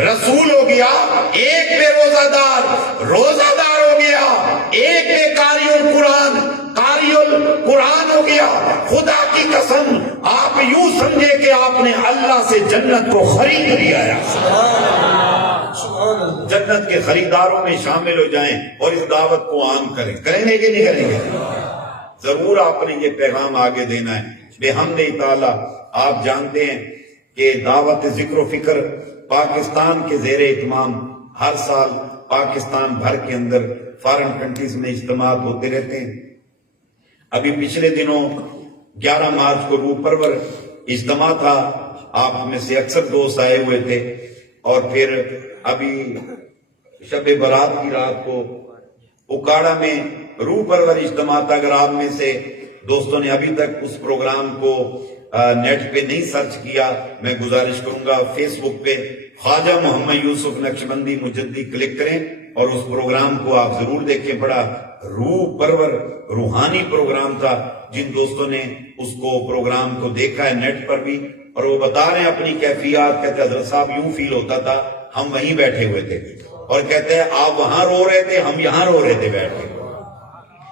رسول ہو گیا، ایک بے روزہ دار ہو گیا، ایک بے قاری القرآن ہو گیا. خدا کی قسم آپ یوں سمجھے کہ آپ نے اللہ سے جنت کو خرید لیا ہے. جنت کے خریداروں میں شامل ہو جائیں اور اس دعوت کو عام کریں. کریں گے کہ نہیں کریں گے؟ ضرور آپ نے یہ پیغام آگے دینا ہے. بحمد تعالی آپ جانتے ہیں کہ دعوت ذکر و فکر پاکستان کے زیر اہتمام ہر سال پاکستان بھر کے اندر فارن کنٹریز میں اجتماعات ہوتے رہتے ہیں. ابھی پچھلے دنوں 11 مارچ کو روح پرور اجتماع تھا، آپ میں سے اکثر دوست آئے ہوئے تھے. اور پھر ابھی شب برات کی رات کو اکاڑا میں روح پرور اجتماع تھا. اگر آپ میں سے دوستوں نے ابھی تک اس پروگرام کو نیٹ پہ نہیں سرچ کیا، میں گزارش کروں گا فیس بک پہ خواجہ محمد یوسف نقشبندی مجدی کلک کریں اور اس پروگرام کو آپ ضرور دیکھیں. بڑا روح پرور روحانی پروگرام تھا. جن دوستوں نے اس کو پروگرام کو دیکھا ہے نیٹ پر بھی، اور وہ بتا رہے ہیں اپنی کیفیات. کہتے حضرت صاحب یوں فیل ہوتا تھا ہم وہیں بیٹھے ہوئے تھے، اور کہتے ہیں آپ وہاں رو رہے تھے ہم یہاں رو رہے تھے بیٹھ کے.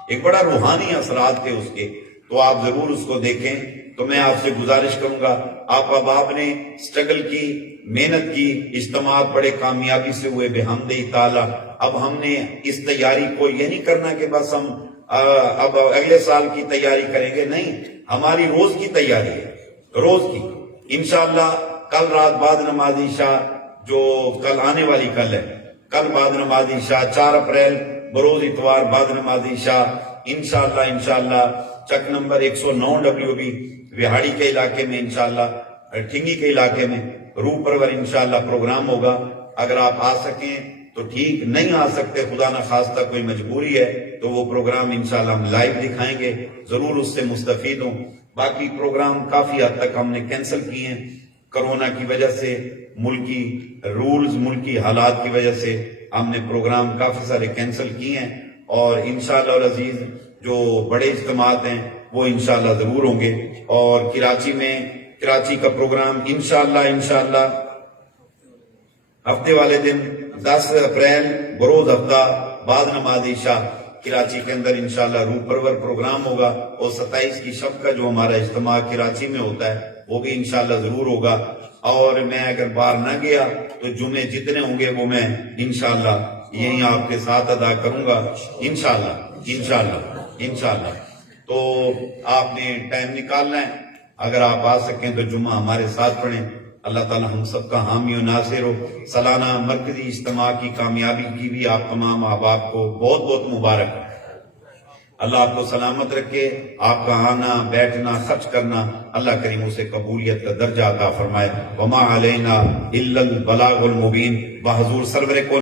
ایک بڑا روحانی اثرات تھے اس کے. تو آپ ضرور اس کو دیکھیں. تو میں آپ سے گزارش کروں گا، آپ نے سٹرگل کی، محنت کی، اجتماعات بڑے کامیابی سے ہوئے بحمد تعالی. اب ہم نے اس تیاری کو یہ نہیں کرنا کہ بس ہم اب اگلے سال کی تیاری کریں گے، نہیں، ہماری روز کی تیاری ہے، روز کی. انشاءاللہ کل رات بعد نماز عشاء، جو کل آنے والی کل ہے، کل بعد نماز عشاء 4 اپریل بروز اتوار بعد نماز عشاء انشاءاللہ چک نمبر 109 WB وہاڑی کے علاقے میں، انشاءاللہ ٹھنگی کے علاقے میں روح پرور انشاءاللہ پروگرام ہوگا. اگر آپ آ سکیں تو ٹھیک، نہیں آ سکتے خدا نہ خواستہ کوئی مجبوری ہے تو وہ پروگرام انشاءاللہ ہم لائیو دکھائیں گے، ضرور اس سے مستفید ہوں۔ باقی پروگرام کافی حد تک ہم نے کینسل کیے ہیں کرونا کی وجہ سے، ملکی رولز، ملکی حالات کی وجہ سے ہم نے پروگرام کافی سارے کینسل کیے ہیں، اور انشاءاللہ العزیز جو بڑے اجتماعات ہیں وہ انشاءاللہ ضرور ہوں گے۔ اور کراچی کا پروگرام انشاءاللہ ہفتے والے دن 10 اپریل بروز ہفتہ بعد نماز عشاء کراچی کے اندر انشاءاللہ روح پرور پروگرام ہوگا، اور 27 کی شب کا جو ہمارا اجتماع کراچی میں ہوتا ہے وہ بھی انشاءاللہ ضرور ہوگا۔ اور میں اگر باہر نہ گیا تو جمعے جتنے ہوں گے وہ میں انشاءاللہ یہیں آپ کے ساتھ ادا کروں گا انشاءاللہ۔ تو آپ نے ٹائم نکالنا ہے، اگر آپ آ سکیں تو جمعہ ہمارے ساتھ پڑھیں۔ اللہ تعالی ہم سب کا حامی و ناصر ہو۔ سالانہ مرکزی اجتماع کی کامیابی کی بھی آپ تمام احباب کو بہت بہت مبارک۔ اللہ آپ کو سلامت رکھے، آپ کا آنا بیٹھنا خرچ کرنا اللہ کریم اسے قبولیت کا درجہ عطا فرمائے۔ وما علینا الا البلاغ المبین، بحضور سرور کو